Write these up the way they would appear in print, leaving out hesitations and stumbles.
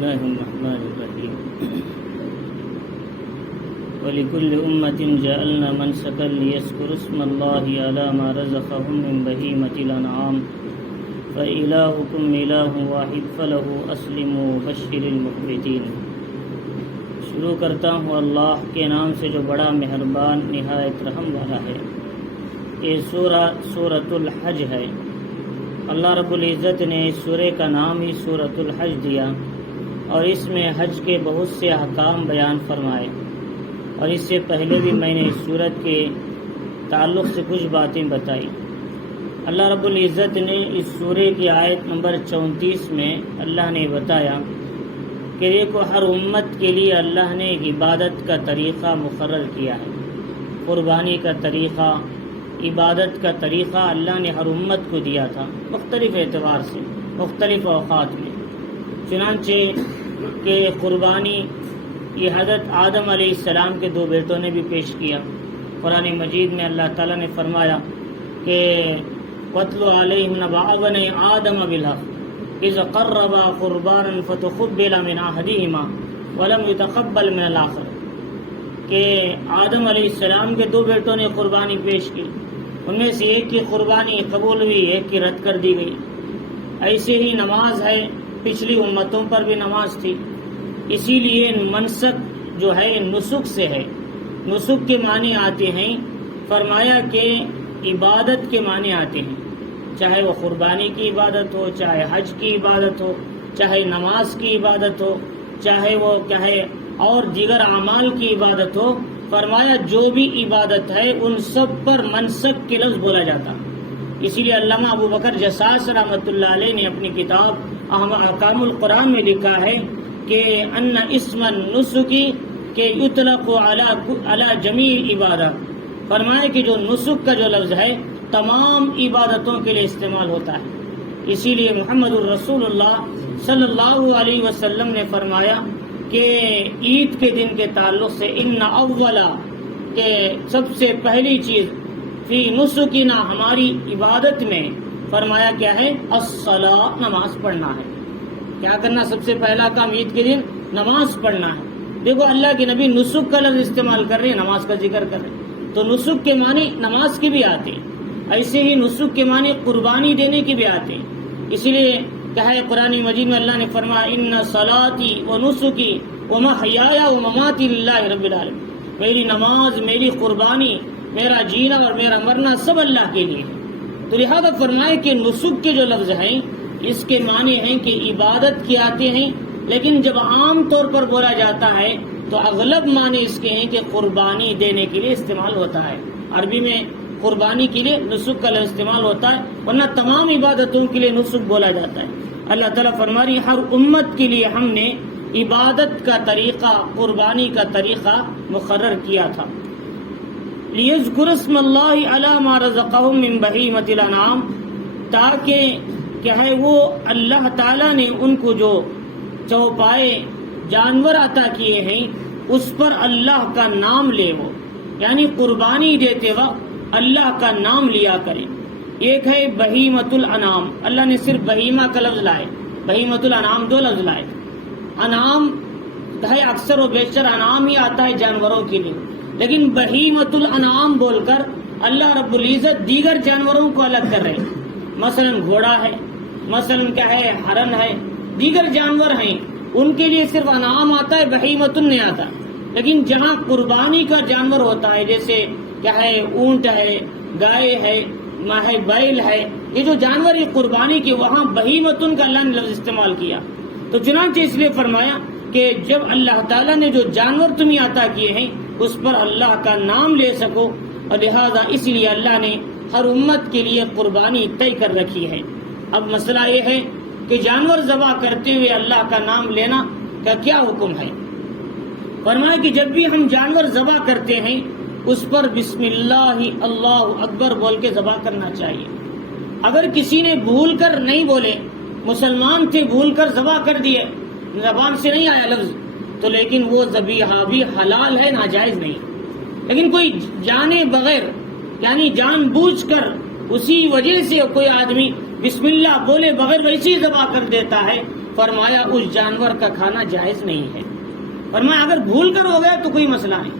الله الرحمن الرحيم ولكل أمة جعلنا منسكا ليذكروا اسم الله على ما رزقهم من بهيمة الأنعام فإلهكم إله واحد فله أسلموا وبشر المخبتين۔ شروع کرتا ہوں اللہ کے نام سے جو بڑا مہربان نہایت رحم والا ہے۔ یہ سورۃ الحج ہے۔ اللہ رب العزت نے اس سورہ کا نام ہی سورۃ الحج دیا اور اس میں حج کے بہت سے احکام بیان فرمائے، اور اس سے پہلے بھی میں نے اس سورت کے تعلق سے کچھ باتیں بتائی۔ اللہ رب العزت نے اس سورہ کی آیت نمبر 34 میں اللہ نے بتایا کہ دیکھو ہر امت کے لیے اللہ نے ایک عبادت کا طریقہ مقرر کیا ہے، قربانی کا طریقہ، عبادت کا طریقہ اللہ نے ہر امت کو دیا تھا مختلف اعتبار سے، مختلف اوقات میں۔ چنانچہ کہ قربانی یہ حضرت آدم علیہ السلام کے دو بیٹوں نے بھی پیش کیا۔ قرآن مجید میں اللہ تعالیٰ نے فرمایا کہ وَاتْلُ عَلَيْهِمْ نَبَأَ بَنِي آدَمَ بِالْحَقِّ إِذْ قَرَّبَا قُرْبَانًا فَتُقُبِّلَ مِنْ أَحَدِهِمَا وَلَمْ يُتَقَبَّلْ مِنَ الْآخَرِ، کہ آدم علیہ السلام کے دو بیٹوں نے قربانی پیش کی، ان میں سے ایک کی قربانی قبول ہوئی، ایک کی رد کر دی گئی۔ ایسے ہی نماز ہے، پچھلی امتوں پر بھی نماز تھی، اسی لیے منسک جو ہے نسک سے ہے۔ نسک کے معنی آتے ہیں، فرمایا کہ عبادت کے معنی آتے ہیں، چاہے وہ قربانی کی عبادت ہو، چاہے حج کی عبادت ہو، چاہے نماز کی عبادت ہو، چاہے وہ کہے اور دیگر اعمال کی عبادت ہو، فرمایا جو بھی عبادت ہے ان سب پر منسک کے لفظ بولا جاتا۔ اسی لیے علامہ ابو بکر جساس رحمۃ اللہ علیہ نے اپنی کتاب احکام القرآن میں لکھا ہے کہ ان اسم النسکی کہ یطلق علی جمیع عبادت، فرمایا کہ جو نسک کا جو لفظ ہے تمام عبادتوں کے لیے استعمال ہوتا ہے۔ اسی لیے محمد الرسول اللہ صلی اللہ علیہ وسلم نے فرمایا کہ عید کے دن کے تعلق سے ان اولا کہ سب سے پہلی چیز فی نسکنا ہماری عبادت میں، فرمایا کیا ہے؟ الصلاۃ، نماز پڑھنا ہے۔ کیا کرنا؟ سب سے پہلا کام عید کے دن نماز پڑھنا ہے۔ دیکھو اللہ کے نبی نسک کا لفظ استعمال کر رہے ہیں، نماز کا ذکر کر رہے ہیں، تو نسک کے معنی نماز کے بھی آتے ہیں، ایسے ہی نسک کے معنی قربانی دینے کے بھی آتے ہیں۔ اسی لیے کہا ہے قرآن مجید میں اللہ نے فرمایا ان صلاتی و نسکی و محیای و مماتی للہ رب العالمین، میری نماز، میری قربانی، میرا جینا اور میرا مرنا سب اللہ کے لیے ہے۔ تو لہذا فرمائے کہ نسک کے جو لفظ ہیں اس کے معنی ہیں کہ عبادت کے آتے ہیں، لیکن جب عام طور پر بولا جاتا ہے تو اغلب معنی اس کے ہیں کہ قربانی دینے کے لیے استعمال ہوتا ہے۔ عربی میں قربانی کے لیے نسک کا لفظ استعمال ہوتا ہے، ورنہ تمام عبادتوں کے لیے نسک بولا جاتا ہے۔ اللہ تعالیٰ فرما رہی ہر امت کے لیے ہم نے عبادت کا طریقہ، قربانی کا طریقہ مقرر کیا تھا۔ لِيَذْكُرُوا اسْمَ اللَّهِ عَلَى مَا رَزَقَهُم مِّن بَهِيمَةِ الْأَنْعَامِ، تاکہ کیا ہے وہ اللہ تعالیٰ نے ان کو جو چوپائے جانور عطا کیے ہیں اس پر اللہ کا نام لے، وہ یعنی قربانی دیتے وقت اللہ کا نام لیا کریں۔ ایک ہے بہیمۃ الانعام، اللہ نے صرف بہیمہ کا لفظ لائے، بہیمۃ الانعام دو لفظ لائے۔ انعام ہے اکثر و بیشتر انعام ہی آتا ہے جانوروں کے لیے، لیکن بہیمۃ الانعام بول کر اللہ رب العزت دیگر جانوروں کو الگ کر رہے ہیں۔ مثلا گھوڑا ہے، مثلا کیا ہے ہرن ہے، دیگر جانور ہیں، ان کے لیے صرف انعام آتا ہے، بہیمۃ نہیں آتا۔ لیکن جہاں قربانی کا جانور ہوتا ہے، جیسے کیا ہے اونٹ ہے، گائے ہے، بیل ہے، یہ جو جانور یہ قربانی کے، وہاں بہیمتن کا اللہ نے لفظ استعمال کیا۔ تو چنانچہ اس لیے فرمایا کہ جب اللہ تعالیٰ نے جو جانور تمہیں عطا کیے ہیں اس پر اللہ کا نام لے سکو، اور لہذا اس لیے اللہ نے ہر امت کے لیے قربانی طے کر رکھی ہے۔ اب مسئلہ یہ ہے کہ جانور ذبح کرتے ہوئے اللہ کا نام لینا کا کیا حکم ہے؟ فرمایا کہ جب بھی ہم جانور ذبح کرتے ہیں اس پر بسم اللہ اللہ اکبر بول کے ذبح کرنا چاہیے۔ اگر کسی نے بھول کر نہیں بولے، مسلمان تھے بھول کر ذبح کر دیے، زبان سے نہیں آیا لفظ، تو لیکن وہ ذبیحہ بھی حلال ہے، ناجائز نہیں۔ لیکن کوئی جانے بغیر یعنی جان بوجھ کر اسی وجہ سے کوئی آدمی بسم اللہ بولے بغیر ویسے ہی ذبح کر دیتا ہے، فرمایا اس جانور کا کھانا جائز نہیں ہے۔ فرمایا اگر بھول کر ہو گیا تو کوئی مسئلہ نہیں،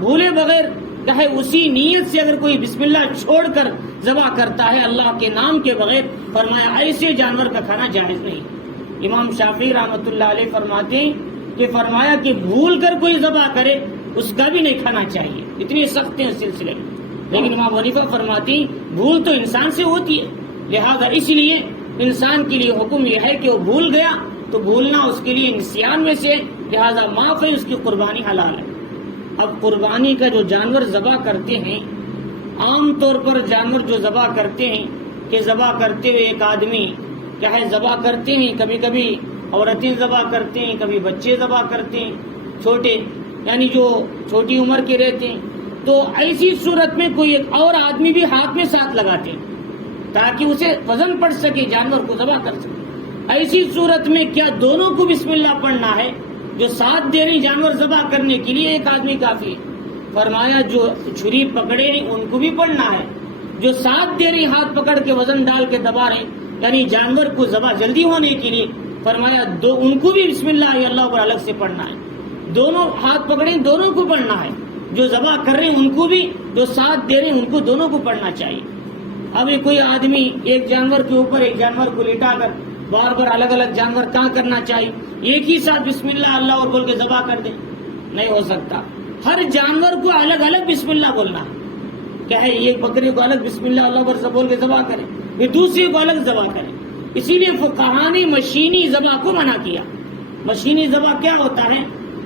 بھولے بغیر کہے اسی نیت سے اگر کوئی بسم اللہ چھوڑ کر ذبح کرتا ہے اللہ کے نام کے بغیر، فرمایا ایسے جانور کا کھانا جائز نہیں۔ امام شافعی رحمۃ اللہ علیہ فرماتے ہیں کہ فرمایا کہ بھول کر کوئی ذبح کرے اس کا بھی نہیں کھانا چاہیے، اتنی سخت ہیں اس سلسلے میں۔ لیکن امام حنیفہ فرماتے ہیں بھول تو انسان سے ہوتی ہے، لہذا اس لیے انسان کے لیے حکم یہ ہے کہ وہ بھول گیا تو بھولنا اس کے لیے نسیان میں سے، لہذا معاف ہے، اس کی قربانی حلال ہے۔ اب قربانی کا جو جانور ذبح کرتے ہیں، عام طور پر جانور جو ذبح کرتے ہیں کہ ذبح کرتے ہوئے ایک آدمی کیا ہے ذبح کرتے ہیں، کبھی کبھی عورتیں ذبح کرتے ہیں، کبھی بچے ذبح کرتے ہیں چھوٹے، یعنی جو چھوٹی عمر کے رہتے ہیں، تو ایسی صورت میں کوئی ایک اور آدمی بھی ہاتھ میں ساتھ لگاتے ہیں تاکہ اسے وزن پڑ سکے، جانور کو ذبح کر سکے۔ ایسی صورت میں کیا دونوں کو بسم اللہ پڑھنا ہے؟ جو ساتھ دے رہی جانور ذبح کرنے کے لیے ایک آدمی کافی ہے۔ فرمایا جو چھری پکڑے ہیں ان کو بھی پڑھنا ہے، جو ساتھ دے رہی ہاتھ پکڑ کے وزن ڈال کے دبا رہے یعنی جانور کو ذبح جلدی ہونے کے لیے، فرمایا ان کو بھی بسم اللہ اللہ پر الگ سے پڑھنا ہے۔ دونوں ہاتھ پکڑے دونوں کو پڑھنا ہے، جو ذبح کر رہے ہیں ان کو بھی، جو ساتھ دے رہے ہیں ان کو دونوں کو پڑھنا چاہیے۔ ابھی کوئی آدمی ایک جانور کے اوپر ایک جانور کو لٹا کر بار بار الگ الگ جانور کہاں کرنا چاہیے؟ ایک ہی ساتھ بسم اللہ اللہ اور بول کے ذبح کر دیں، نہیں ہو سکتا۔ ہر جانور کو الگ الگ بسم اللہ بولنا ہے، کیا ہے ایک بکری کو الگ بسم اللہ اللہ پر بول کے ذبح کریں، پھر دوسرے کو الگ ذبح کریں۔ اسی لیے فقہاء نے مشینی ذبح کو منع کیا۔ مشینی ذبح کیا ہوتا ہے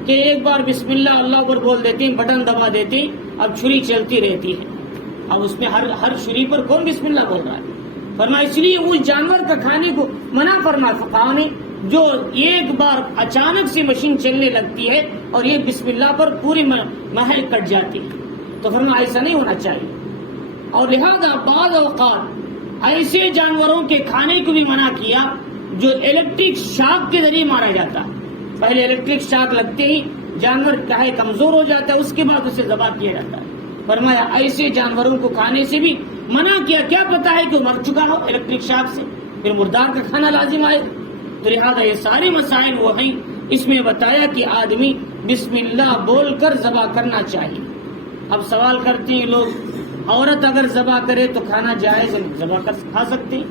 کہ ایک بار بسم اللہ اللہ پر بول دیتے ہیں، بٹن دبا دیتے ہیں، اب چھری چلتی رہتی ہے، اب اس میں ہر چھری پر کون بسم اللہ بول رہا ہے؟ فرمایا اس لیے وہ جانور کا کھانے کو منع فرما فقہاء نے، جو ایک بار اچانک سے مشین چلنے لگتی ہے اور یہ بسم اللہ پر پوری محل کٹ جاتی ہے، تو فرمایا ایسا نہیں ہونا چاہیے۔ اور لہذا بعض اوقات ایسے جانوروں کے کھانے کو بھی منع کیا جو الیکٹرک شاک کے ذریعے مارا جاتا ہے۔ پہلے الیکٹرک شاک لگتے ہی جانور کہے کمزور ہو جاتا ہے، اس کے بعد اسے ذبح کیا جاتا ہے۔ فرمایا ایسے جانوروں کو کھانے سے بھی منع کیا، کیا پتا ہے کہ وہ مر چکا ہو الیکٹرک شاک سے، پھر مردار کا کھانا لازم آئے۔ تو لہٰذا یہ سارے مسائل وہ ہیں، اس میں بتایا کہ آدمی بسم اللہ بول کر ذبح کرنا چاہیے۔ اب سوال کرتے ہیں لوگ، عورت اگر ذبح کرے تو کھانا جائز ہے؟ ذبح کھا سکتے ہیں،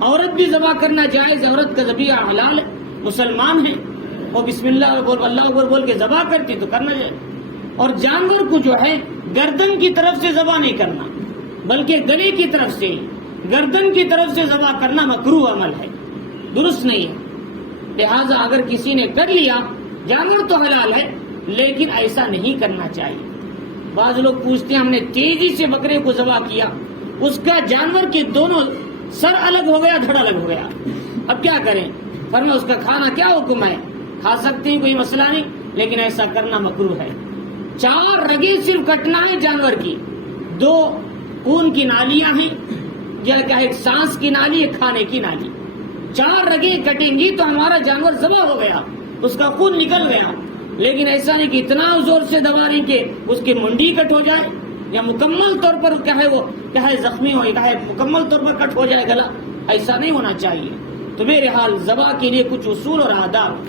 عورت بھی ذبح کرنا جائز، عورت کا ذبیحہ حلال ہے، مسلمان ہے، وہ بسم اللہ اللہ اکبر بول کے ذبح کرتی تو کرنا جائے۔ اور جانور کو جو ہے گردن کی طرف سے ذبح نہیں کرنا، بلکہ گلے کی طرف سے، گردن کی طرف سے ذبح کرنا مکروہ عمل ہے، درست نہیں ہے۔ لہذا اگر کسی نے کر لیا، جانور تو حلال ہے لیکن ایسا نہیں کرنا چاہیے۔ بعض لوگ پوچھتے ہیں ہم نے تیزی سے بکرے کو ذبح کیا، اس کا جانور کے دونوں سر الگ ہو گیا، دھڑ الگ ہو گیا، اب کیا کریں؟ فرمایا اس کا کھانا کیا حکم ہے؟ کھا سکتے ہیں، کوئی مسئلہ نہیں، لیکن ایسا کرنا مکروہ ہے۔ 4 رگیں صرف کٹنا ہے جانور کی، 2 خون کی نالیاں ہیں، کیا ایک سانس کی نالی، ایک کھانے کی نالی، 4 رگیں کٹیں گی تو ہمارا جانور ذبح ہو گیا، اس کا خون نکل گیا۔ لیکن ایسا نہیں کہ اتنا زور سے دبا رہی کہ اس کی منڈی کٹ ہو جائے یا مکمل طور پر وہ زخمی ہو، مکمل طور پر کٹ ہو جائے گلا، ایسا نہیں ہونا چاہیے۔ تو بہرحال ذبح کے لیے کچھ اصول اور آداب۔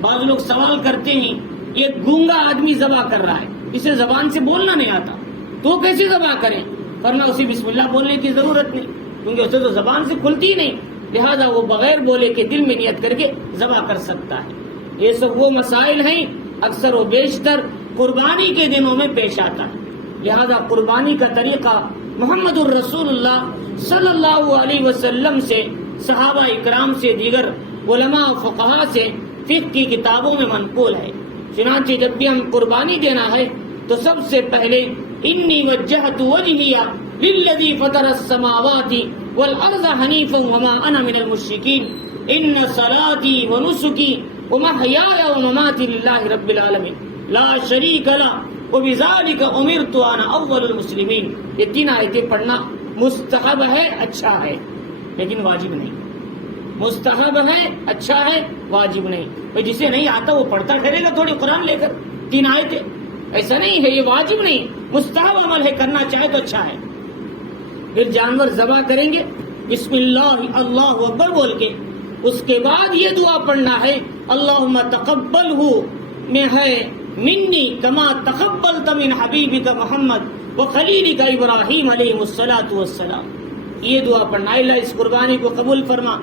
بعض لوگ سوال کرتے ہیں ایک گونگا آدمی ذبح کر رہا ہے، اسے زبان سے بولنا نہیں آتا تو کیسے ذبح کریں؟ فرمایا اسے بسم اللہ بولنے کی ضرورت نہیں، کیونکہ اسے تو زبان سے کھلتی ہی نہیں، لہذا وہ بغیر بولے کے دل میں نیت کر کے ذبح کر سکتا ہے۔ یہ سب وہ مسائل ہیں اکثر و بیشتر قربانی کے دنوں میں پیش آتا ہے، لہذا قربانی کا طریقہ محمد الرسول اللہ صلی اللہ علیہ وسلم سے، صحابہ اکرام سے، دیگر علماء و فقہاء سے فقہ کی کتابوں میں منقول ہے۔ چنانچہ جب بھی ہم قربانی دینا ہے تو سب سے پہلے انی وجہت وجہی للذی فطر السماوات والارض حنیفا وما انا من المشرکین ان صلاتی ونسکی ومحیای ومماتی للہ رب العالمین لا شریک لہ وبذالک امرت وانا اول المسلمین۔ یہ 3 آیتیں پڑھنا مستحب ہے، اچھا ہے، لیکن واجب نہیں۔ مستحب ہے، اچھا ہے، واجب نہیں۔ بھئی جسے نہیں آتا وہ پڑھتا ٹھہرے گا تھوڑی قرآن لے کر 3 آیتیں، ایسا نہیں ہے، یہ واجب نہیں، مستحب عمل ہے، کرنا چاہے تو اچھا ہے۔ پھر جانور ذبح کریں گے بسم اللہ اللہ اکبر بول کے، اس کے بعد یہ دعا پڑھنا ہے اللہم تقبلہ میں ہے منی کما تقبلت من حبیبک محمد و خلیلک ابراہیم علیہ الصلوۃ والسلام. یہ دعا پڑھنا ہے اللہ اس قربانی کو قبول فرما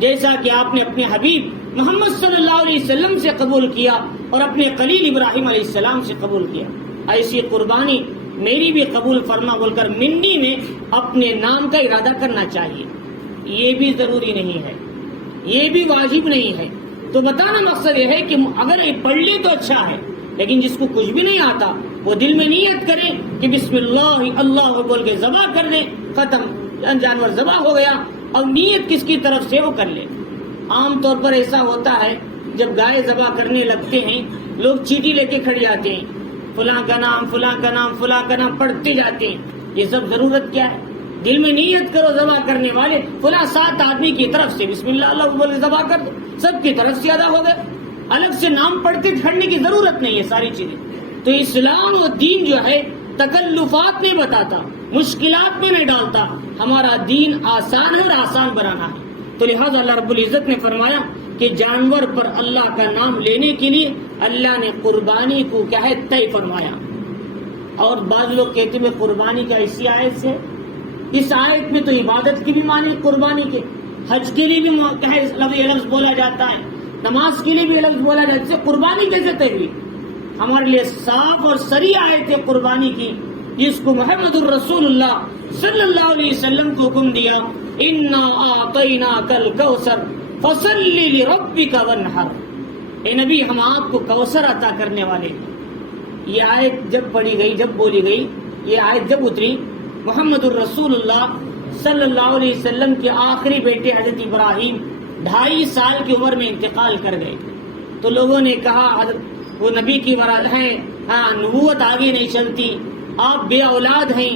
جیسا کہ آپ نے اپنے حبیب محمد صلی اللہ علیہ وسلم سے قبول کیا اور اپنے خلیل ابراہیم علیہ السلام سے قبول کیا. ایسی قربانی میری بھی قبول فرما بول کر منی میں اپنے نام کا ارادہ کرنا چاہیے. یہ بھی ضروری نہیں ہے, یہ بھی واجب نہیں ہے. تو بتانا مقصد یہ ہے کہ اگر یہ پڑھ لے تو اچھا ہے, لیکن جس کو کچھ بھی نہیں آتا وہ دل میں نیت کرے کہ بسم اللہ اللہ بول کے ذبح کر دے, ختم, جانور ذبح ہو گیا. اور نیت کس کی طرف سے وہ کر لے. عام طور پر ایسا ہوتا ہے جب گائے ذبح کرنے لگتے ہیں لوگ چیٹی لے کے کھڑ جاتے ہیں, فلاں کا نام فلاں کا نام فلاں کا نام پڑھتے جاتے ہیں. یہ سب ضرورت کیا ہے؟ دل میں نیت کرو ذبح کرنے والے فلاں 7 آدمی کی طرف سے بسم اللہ اللہ بول کے ذبح کر دو, سب کی طرف سے ادا ہو گئے. الگ سے نام پڑھ کے کھڑنے کی ضرورت نہیں ہے ساری چیزیں. تو اسلام و دین جو ہے تکلفات نہیں بتاتا, مشکلات میں نہیں ڈالتا. ہمارا دین آسان ہے اور آسان بنانا ہے. تو لہٰذا اللہ رب العزت نے فرمایا کہ جانور پر اللہ کا نام لینے کے لیے اللہ نے قربانی کو کیا ہے طے فرمایا. اور بعض لوگ کہتے ہیں قربانی کا اسی آیت سے, اس آیت میں تو عبادت کی بھی معنی قربانی کے, حج کے لیے بھی کیا ہے لفظ بولا جاتا ہے, نماز کے لیے بھی لفظ بولا جاتا ہے. قربانی کیسے طے ہوئی؟ ہمارے لیے صاف اور صریح آیت ہے قربانی کی, جس کو محمد الرسول اللہ صلی اللہ علیہ وسلم کو حکم دیا انا اعطیناک الکوثر فصل لربک وانحر. اے نبی ہم آپ کو کوثر عطا کرنے والے ہیں. یہ آیت جب پڑھی گئی, جب بولی گئی, یہ آیت جب اتری, محمد الرسول اللہ صلی اللہ علیہ وسلم کے آخری بیٹے حضرت ابراہیم 2.5 سال کی عمر میں انتقال کر گئے. تو لوگوں نے کہا وہ نبی کی مراد ہے, نبوت آگے نہیں چلتی, آپ بے اولاد ہیں,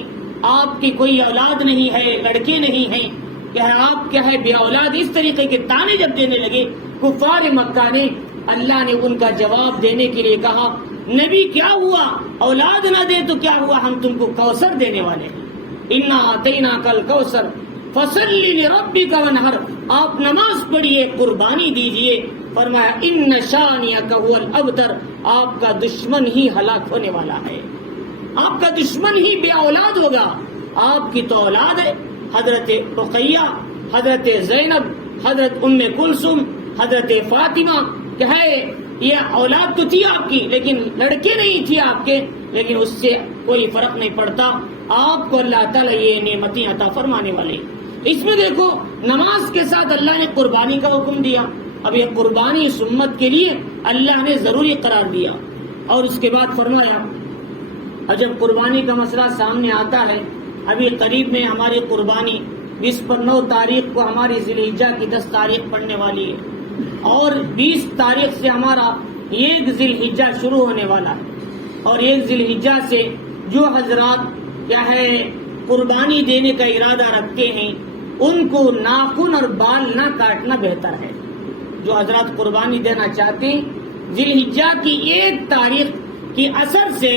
آپ کی کوئی اولاد نہیں ہے, لڑکے نہیں ہیں, کیا ہے آپ کیا ہے بے اولاد. اس طریقے کے تانے جب دینے لگے کفار مکہ نے, اللہ نے ان کا جواب دینے کے لیے کہا نبی کیا ہوا, اولاد نہ دے تو کیا ہوا, ہم تم کو کوثر دینے والے ہیں. انا اعطیناک الکوثر فصل لربک وانحر, آپ نماز پڑھیے قربانی دیجئے. فرمایا ان شانئک هو الابتر, آپ کا دشمن ہی ہلاک ہونے والا ہے, آپ کا دشمن ہی بے اولاد ہوگا. آپ کی تو اولاد ہے, حضرت رقیہ, حضرت زینب, حضرت ام کلثوم, حضرت فاطمہ, کہ ہے یہ اولاد تو تھی آپ کی لیکن لڑکے نہیں تھے آپ کے, لیکن اس سے کوئی فرق نہیں پڑتا. آپ کو اللہ تعالیٰ یہ نعمتیں عطا فرمانے والے. اس میں دیکھو نماز کے ساتھ اللہ نے قربانی کا حکم دیا. اب یہ قربانی اس امت کے لیے اللہ نے ضروری قرار دیا. اور اس کے بعد فرمایا اور جب قربانی کا مسئلہ سامنے آتا ہے, ابھی قریب میں ہماری قربانی 9 تاریخ کو ہماری ذی الحجہ کی 10 تاریخ پڑنے والی ہے, اور 20 تاریخ سے ہمارا 1 ذی الحجہ شروع ہونے والا ہے. اور 1 ذی الحجہ سے جو حضرات کیا ہے قربانی دینے کا ارادہ رکھتے ہیں ان کو ناخن اور بال نہ کاٹنا بہتر ہے. جو حضرات قربانی دینا چاہتے ہیں ذی الحجہ کی 1 تاریخ کی اثر سے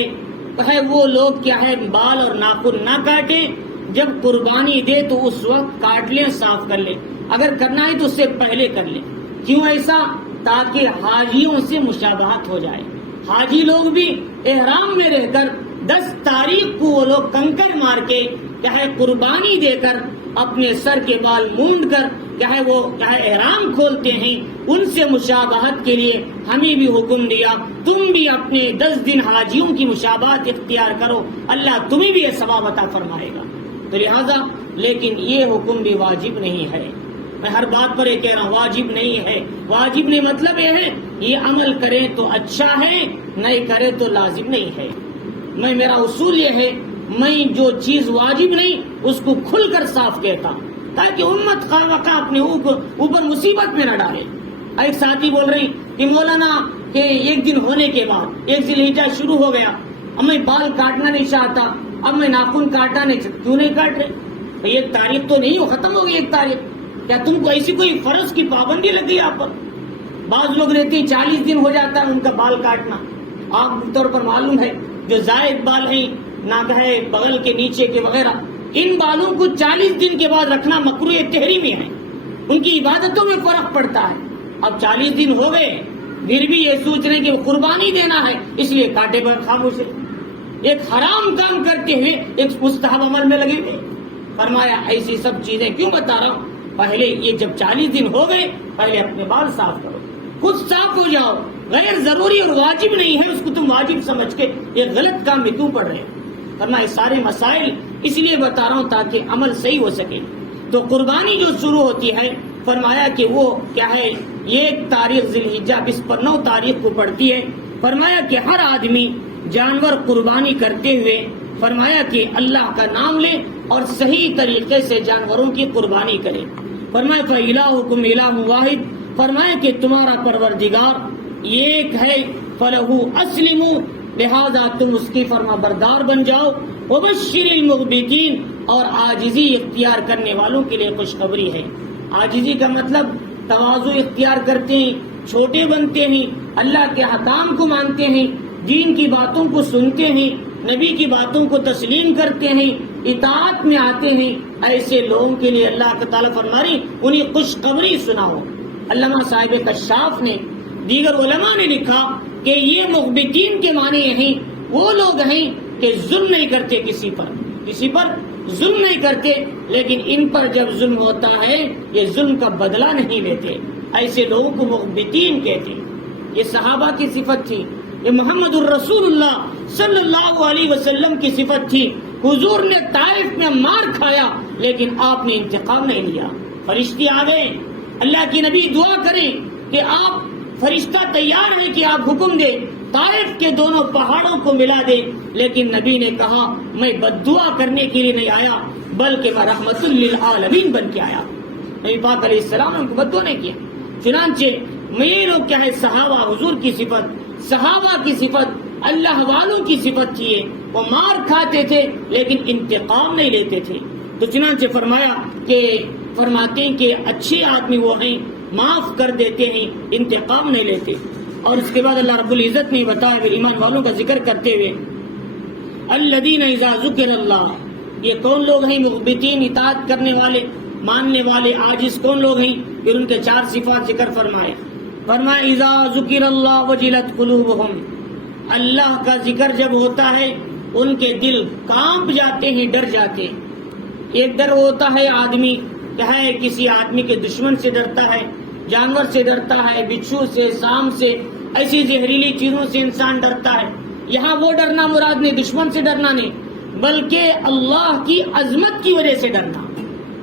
ہے وہ لوگ کیا ہے بال اور ناخن نہ کاٹیں. جب قربانی دے تو اس وقت کاٹ لیں, صاف کر لیں, اگر کرنا ہے تو اس سے پہلے کر لیں. کیوں ایسا؟ تاکہ حاجیوں سے مشابہت ہو جائے. حاجی لوگ بھی احرام میں رہ کر 10 تاریخ کو وہ لوگ کنکر مار کے کیا ہے قربانی دے کر اپنے سر کے بال مونڈ کر کیا ہے وہ کیا ہے احرام کھولتے ہیں. ان سے مشابہت کے لیے ہمیں بھی حکم دیا تم بھی اپنے 10 دن حاجیوں کی مشابہت اختیار کرو, اللہ تمہیں بھی یہ ثواب عطا فرمائے گا. تو لہذا لیکن یہ حکم بھی واجب نہیں ہے. میں ہر بات پر یہ کہہ رہا ہوں واجب نہیں ہے. واجب نہیں مطلب یہ ہے یہ عمل کریں تو اچھا ہے, نہیں کرے تو لازم نہیں ہے. میرا اصول یہ ہے میں جو چیز واجب نہیں اس کو کھل کر صاف کہتا تاکہ امت خواہ اپنے اوپر مصیبت میں نہ ڈالے. ایک ساتھی بول رہی کہ مولانا کہ 1 دن ہونے کے بعد 1 ذی الحجہ شروع ہو گیا, اب میں بال کاٹنا نہیں چاہتا, اب میں ناخن کاٹنا نہیں چاہتا. کیوں نہیں کاٹ رہے؟ یہ تاریخ تو نہیں ہو, ختم ہو گئی 1 تاریخ. کیا تم کو ایسی کوئی فرض کی پابندی لگ گئی آپ پر؟ بعض لوگ رہتے ہیں 40 دن ہو جاتا ہے ان کا بال کاٹنا. آپ طور پر معلوم ہے جو زائد بال ہیں ناک ہے بغل کے نیچے کے وغیرہ, ان بالوں کو 40 دن کے بعد رکھنا مکروہ تحریمی ہے. ان کی عبادتوں میں فرق پڑتا ہے. اب 40 دن ہو گئے پھر بھی یہ سوچ رہے کہ وہ قربانی دینا ہے اس لیے کاٹے پر خاموش ہے. ایک حرام کام کرتے ہوئے ایک مستحب عمل میں لگے ہوئے. فرمایا ایسی سب چیزیں کیوں بتا رہا ہوں؟ پہلے یہ جب 40 دن ہو گئے پہلے اپنے بال صاف کرو، خود صاف ہو جاؤ. غیر ضروری اور واجب نہیں ہے اس کو تم واجب سمجھ کے یہ غلط کام میں کیوں پڑ رہے ہیں؟ فرمایا سارے مسائل اس لیے بتا رہا ہوں تاکہ عمل صحیح ہو سکے. تو قربانی جو شروع ہوتی ہے فرمایا کہ وہ کیا ہے، یہ تاریخ ذی الحجہ 29 تاریخ کو پڑتی ہے. فرمایا کہ ہر آدمی جانور قربانی کرتے ہوئے فرمایا کہ اللہ کا نام لے اور صحیح طریقے سے جانوروں کی قربانی کرے. فرمایا فَإِلَٰهُكُمْ إِلَٰهٌ وَاحِدٌ، فرمایا کہ تمہارا پروردگار ایک ہے. فَلَهُ أَسْلِمُوا، لہذا تم اس کی فرما بردار بن جاؤ. وَبَشِّرِ الْمُخْبِتِينَ، اور عاجزی اختیار کرنے والوں کے لیے خوشخبری ہے. عاجزی کا مطلب تواضع اختیار کرتے ہیں، چھوٹے بنتے ہیں، اللہ کے احکام کو مانتے ہیں، دین کی باتوں کو سنتے ہیں، نبی کی باتوں کو تسلیم کرتے ہیں، اطاعت میں آتے ہیں. ایسے لوگوں کے لیے اللہ تعالیٰ فرماری انہیں خوشخبری سناؤ. علامہ صاحب کشاف نے دیگر علماء نے لکھا کہ یہ مخبتین کے معنی ہیں وہ لوگ ہیں کہ ظلم نہیں کرتے، کسی پر ظلم نہیں کرتے، لیکن ان پر جب ظلم ہوتا ہے یہ ظلم کا بدلہ نہیں لیتے. ایسے لوگوں کو مخبتین کہتے ہیں. یہ صحابہ کی صفت تھی، یہ محمد الرسول اللہ صلی اللہ علیہ وسلم کی صفت تھی. حضور نے طائف میں مار کھایا لیکن آپ نے انتقام نہیں لیا. فرشتے آ گئے، اللہ کی نبی دعا کریں کہ آپ فرشتہ تیار ہے کہ آپ حکم دے طائف کے دونوں پہاڑوں کو ملا دے، لیکن نبی نے کہا میں بد دعا کرنے کے لیے نہیں آیا بلکہ میں رحمت للعالمین بن کے آیا. نبی پاک علیہ السلام نے ان کو بد دعا نہیں کیا. چنانچہ یہ لوگ کیا ہے، صحابہ حضور کی صفت، صحابہ کی صفت اللہ والوں کی صفت تھی. وہ مار کھاتے تھے لیکن انتقام نہیں لیتے تھے. تو چنانچہ فرماتے ہیں کہ اچھے آدمی وہ ہیں، معاف کر دیتے ہیں، انتقام نہیں لیتے. اور اس کے بعد اللہ رب العزت نے بتایا پھر ایمان والوں کا ذکر کرتے ہوئے الذین اذا ذکر اللہ، یہ کون لوگ ہیں؟ مخبتین، اطاعت کرنے والے، ماننے والے، عاجز کون لوگ ہیں؟ پھر ان کے 4 صفات ذکر فرمایا اذا ذکر اللہ وجلت قلوبہم، اللہ کا ذکر جب ہوتا ہے ان کے دل کانپ جاتے ہیں، ڈر جاتے ہیں. ایک ڈر ہوتا ہے آدمی کیا ہے، کسی آدمی کے دشمن سے ڈرتا ہے، جانور سے ڈرتا ہے، بچھو سے، سام سے، ایسی زہریلی چیزوں سے انسان ڈرتا ہے. یہاں وہ ڈرنا مراد نہیں، دشمن سے ڈرنا نہیں بلکہ اللہ کی عظمت کی وجہ سے ڈرنا.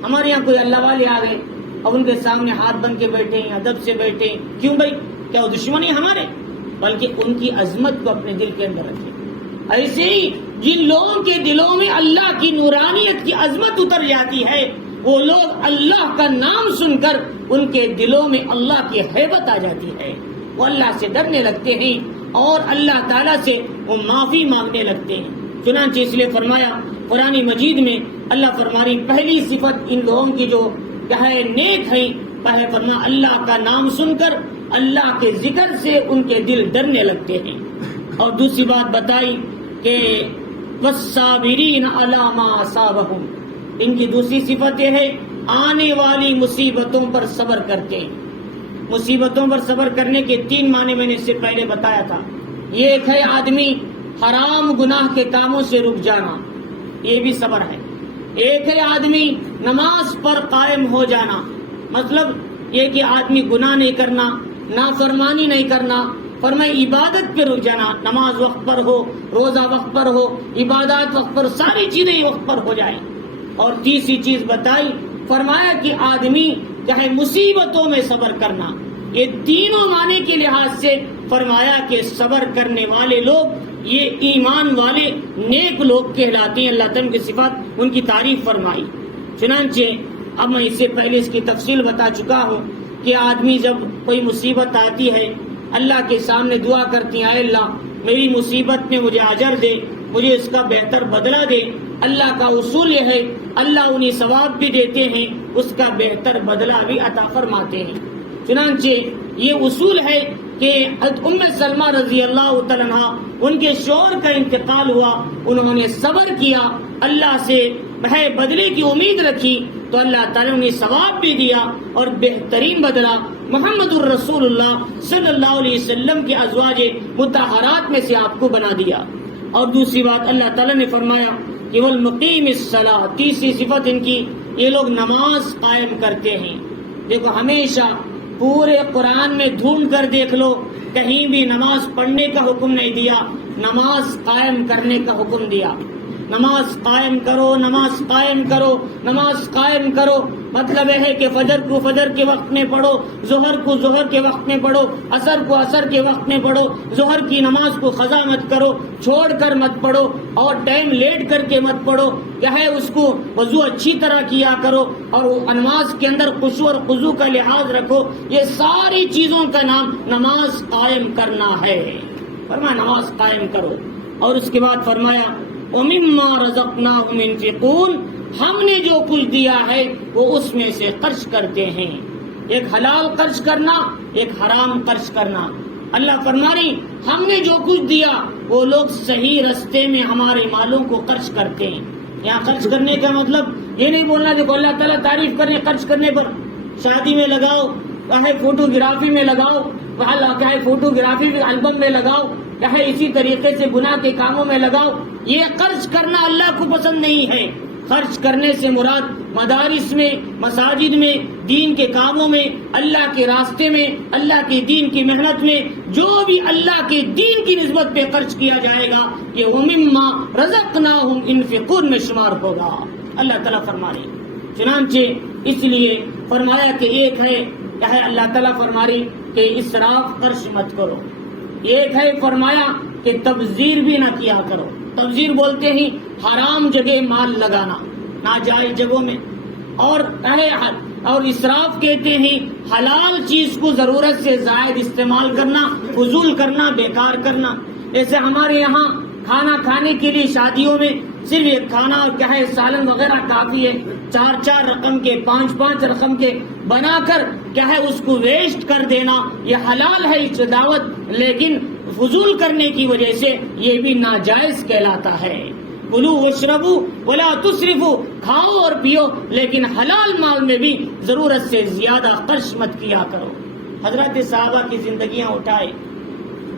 ہمارے یہاں کوئی اللہ والے آ گئے اب ان کے سامنے ہاتھ بن کے بیٹھے ہیں، ادب سے بیٹھے ہیں. کیوں بھائی؟ کیا وہ دشمن ہی ہمارے؟ بلکہ ان کی عظمت کو اپنے دل کے اندر رکھیں. ایسے ہی جن لوگوں کے دلوں میں اللہ کی نورانیت کی عظمت اتر جاتی ہے وہ لوگ اللہ کا نام سن کر ان کے دلوں میں اللہ کی ہیبت آ جاتی ہے، وہ اللہ سے ڈرنے لگتے ہیں اور اللہ تعالیٰ سے وہ معافی مانگنے لگتے ہیں. چنانچہ اس لیے فرمایا قرآن مجید میں اللہ فرمانی پہلی صفت ان لوگوں کی جو کیا ہے نیک ہے، پہلے فرما اللہ کا نام سن کر اللہ کے ذکر سے ان کے دل ڈرنے لگتے ہیں. اور دوسری بات بتائی کہ والصابرین علی ما اصابہم، ان کی دوسری صفت یہ ہے آنے والی مصیبتوں پر صبر کرتے ہیں. مصیبتوں پر صبر کرنے کے 3 معنی میں نے اس سے پہلے بتایا تھا. یہ ایک ہے آدمی حرام گناہ کے کاموں سے رک جانا، یہ بھی صبر ہے. ایک ہے آدمی نماز پر قائم ہو جانا، مطلب یہ کہ آدمی گناہ نہیں کرنا، نافرمانی نہیں کرنا، فرمائے عبادت پہ رک جانا، نماز وقت پر ہو، روزہ وقت پر ہو، عبادات وقت پر، ساری چیزیں وقت پر ہو جائیں. اور تیسری چیز بتائی فرمایا کہ آدمی چاہے مصیبتوں میں صبر کرنا. یہ تینوں معنی کے لحاظ سے فرمایا کہ صبر کرنے والے لوگ یہ ایمان والے نیک لوگ کہلاتے ہیں. اللہ تعالیٰ کی صفات ان کی تعریف فرمائی. چنانچہ اب میں اس سے پہلے اس کی تفصیل بتا چکا ہوں کہ آدمی جب کوئی مصیبت آتی ہے اللہ کے سامنے دعا کرتی ہیں، اے اللہ میری مصیبت میں مجھے اجر دے، مجھے اس کا بہتر بدلہ دے. اللہ کا اصول یہ ہے اللہ انہیں ثواب بھی دیتے ہیں، اس کا بہتر بدلہ بھی عطا فرماتے ہیں. چنانچہ یہ اصول ہے کہ ام سلمہ رضی اللہ تعالیٰ عنہ ان کے شوہر کا انتقال ہوا، انہوں نے صبر کیا، اللہ سے بدلے کی امید رکھی تو اللہ تعالیٰ نے ثواب بھی دیا اور بہترین بدلہ محمد الرسول اللہ صلی اللہ علیہ وسلم کے ازواج مطہرات میں سے آپ کو بنا دیا۔ اور دوسری بات اللہ تعالیٰ نے فرمایا کہ والمقیم الصلاۃ، تیسری صفت ان کی، یہ لوگ نماز قائم کرتے ہیں۔ دیکھو ہمیشہ پورے قرآن میں ڈھونڈ کر دیکھ لو، کہیں بھی نماز پڑھنے کا حکم نہیں دیا، نماز قائم کرنے کا حکم دیا۔ نماز قائم کرو، نماز قائم کرو، نماز قائم کرو، مطلب یہ ہے کہ فجر کو فجر کے وقت میں پڑھو، ظہر کو ظہر کے وقت میں پڑھو، عصر کو عصر کے وقت میں پڑھو، ظہر کی نماز کو قضا مت کرو، چھوڑ کر مت پڑھو، اور ٹائم لیٹ کر کے مت پڑھو، کیا ہے اس کو وضو اچھی طرح کیا کرو، اور نماز کے اندر خشوع اور خضوع کا لحاظ رکھو۔ یہ ساری چیزوں کا نام نماز قائم کرنا ہے۔ فرمایا نماز قائم کرو، اور اس کے بعد فرمایا وَمِمَّا رَزَقْنَاهُمْ يُنْفِقُونَ، ہم نے جو کچھ دیا ہے وہ اس میں سے خرچ کرتے ہیں۔ ایک حلال خرچ کرنا، ایک حرام خرچ کرنا۔ اللہ فرما رہی ہم نے جو کچھ دیا وہ لوگ صحیح رستے میں ہمارے مالوں کو خرچ کرتے ہیں۔ یہاں خرچ کرنے کا مطلب یہ نہیں بولنا دیکھو اللہ تعالیٰ تعریف کرے خرچ کرنے پر، شادی میں لگاؤ، چاہے فوٹوگرافی میں لگاؤ، چاہے فوٹوگرافی کے البم میں لگاؤ، چاہے اسی طریقے سے گناہ کے کاموں میں لگاؤ۔ یہ خرچ کرنا اللہ کو پسند نہیں ہے۔ خرچ کرنے سے مراد مدارس میں، مساجد میں، دین کے کاموں میں، اللہ کے راستے میں، اللہ کے دین کی محنت میں، جو بھی اللہ کے دین کی نسبت پہ خرچ کیا جائے گا یہ وَمِمَّا رَزَقْنَاهُمْ يُنْفِقُونَ میں شمار ہوگا، اللہ تعالیٰ فرما رہے ہیں۔ چنانچہ اس لیے فرمایا کہ ایک ہے کیا ہے، اللہ تعالیٰ فرما رہے کہ اسراف خرچ مت کرو، ایک ہے فرمایا کہ تبذیر بھی نہ کیا کرو۔ تبذیر بولتے ہی حرام جگہ مال لگانا، ناجائز جگہوں میں، اور اسراف کہتے ہیں حلال چیز کو ضرورت سے زائد استعمال کرنا، فضول کرنا، بیکار کرنا۔ جیسے ہمارے یہاں کھانا کھانے کے لیے شادیوں میں صرف ایک کھانا اور کیا ہے سالن وغیرہ کافی ہے، 4 رقم کے، 5 رقم کے بنا کر کیا ہے اس کو ویسٹ کر دینا، یہ حلال ہے اس دعوت، لیکن فضول کرنے کی وجہ سے یہ بھی ناجائز کہلاتا ہے۔ کلوا واشربوا ولا تسرفوا، کھاؤ اور پیو لیکن حلال مال میں بھی ضرورت سے زیادہ خرچ مت کیا کرو۔ حضرت صحابہ کی زندگیاں اٹھائے،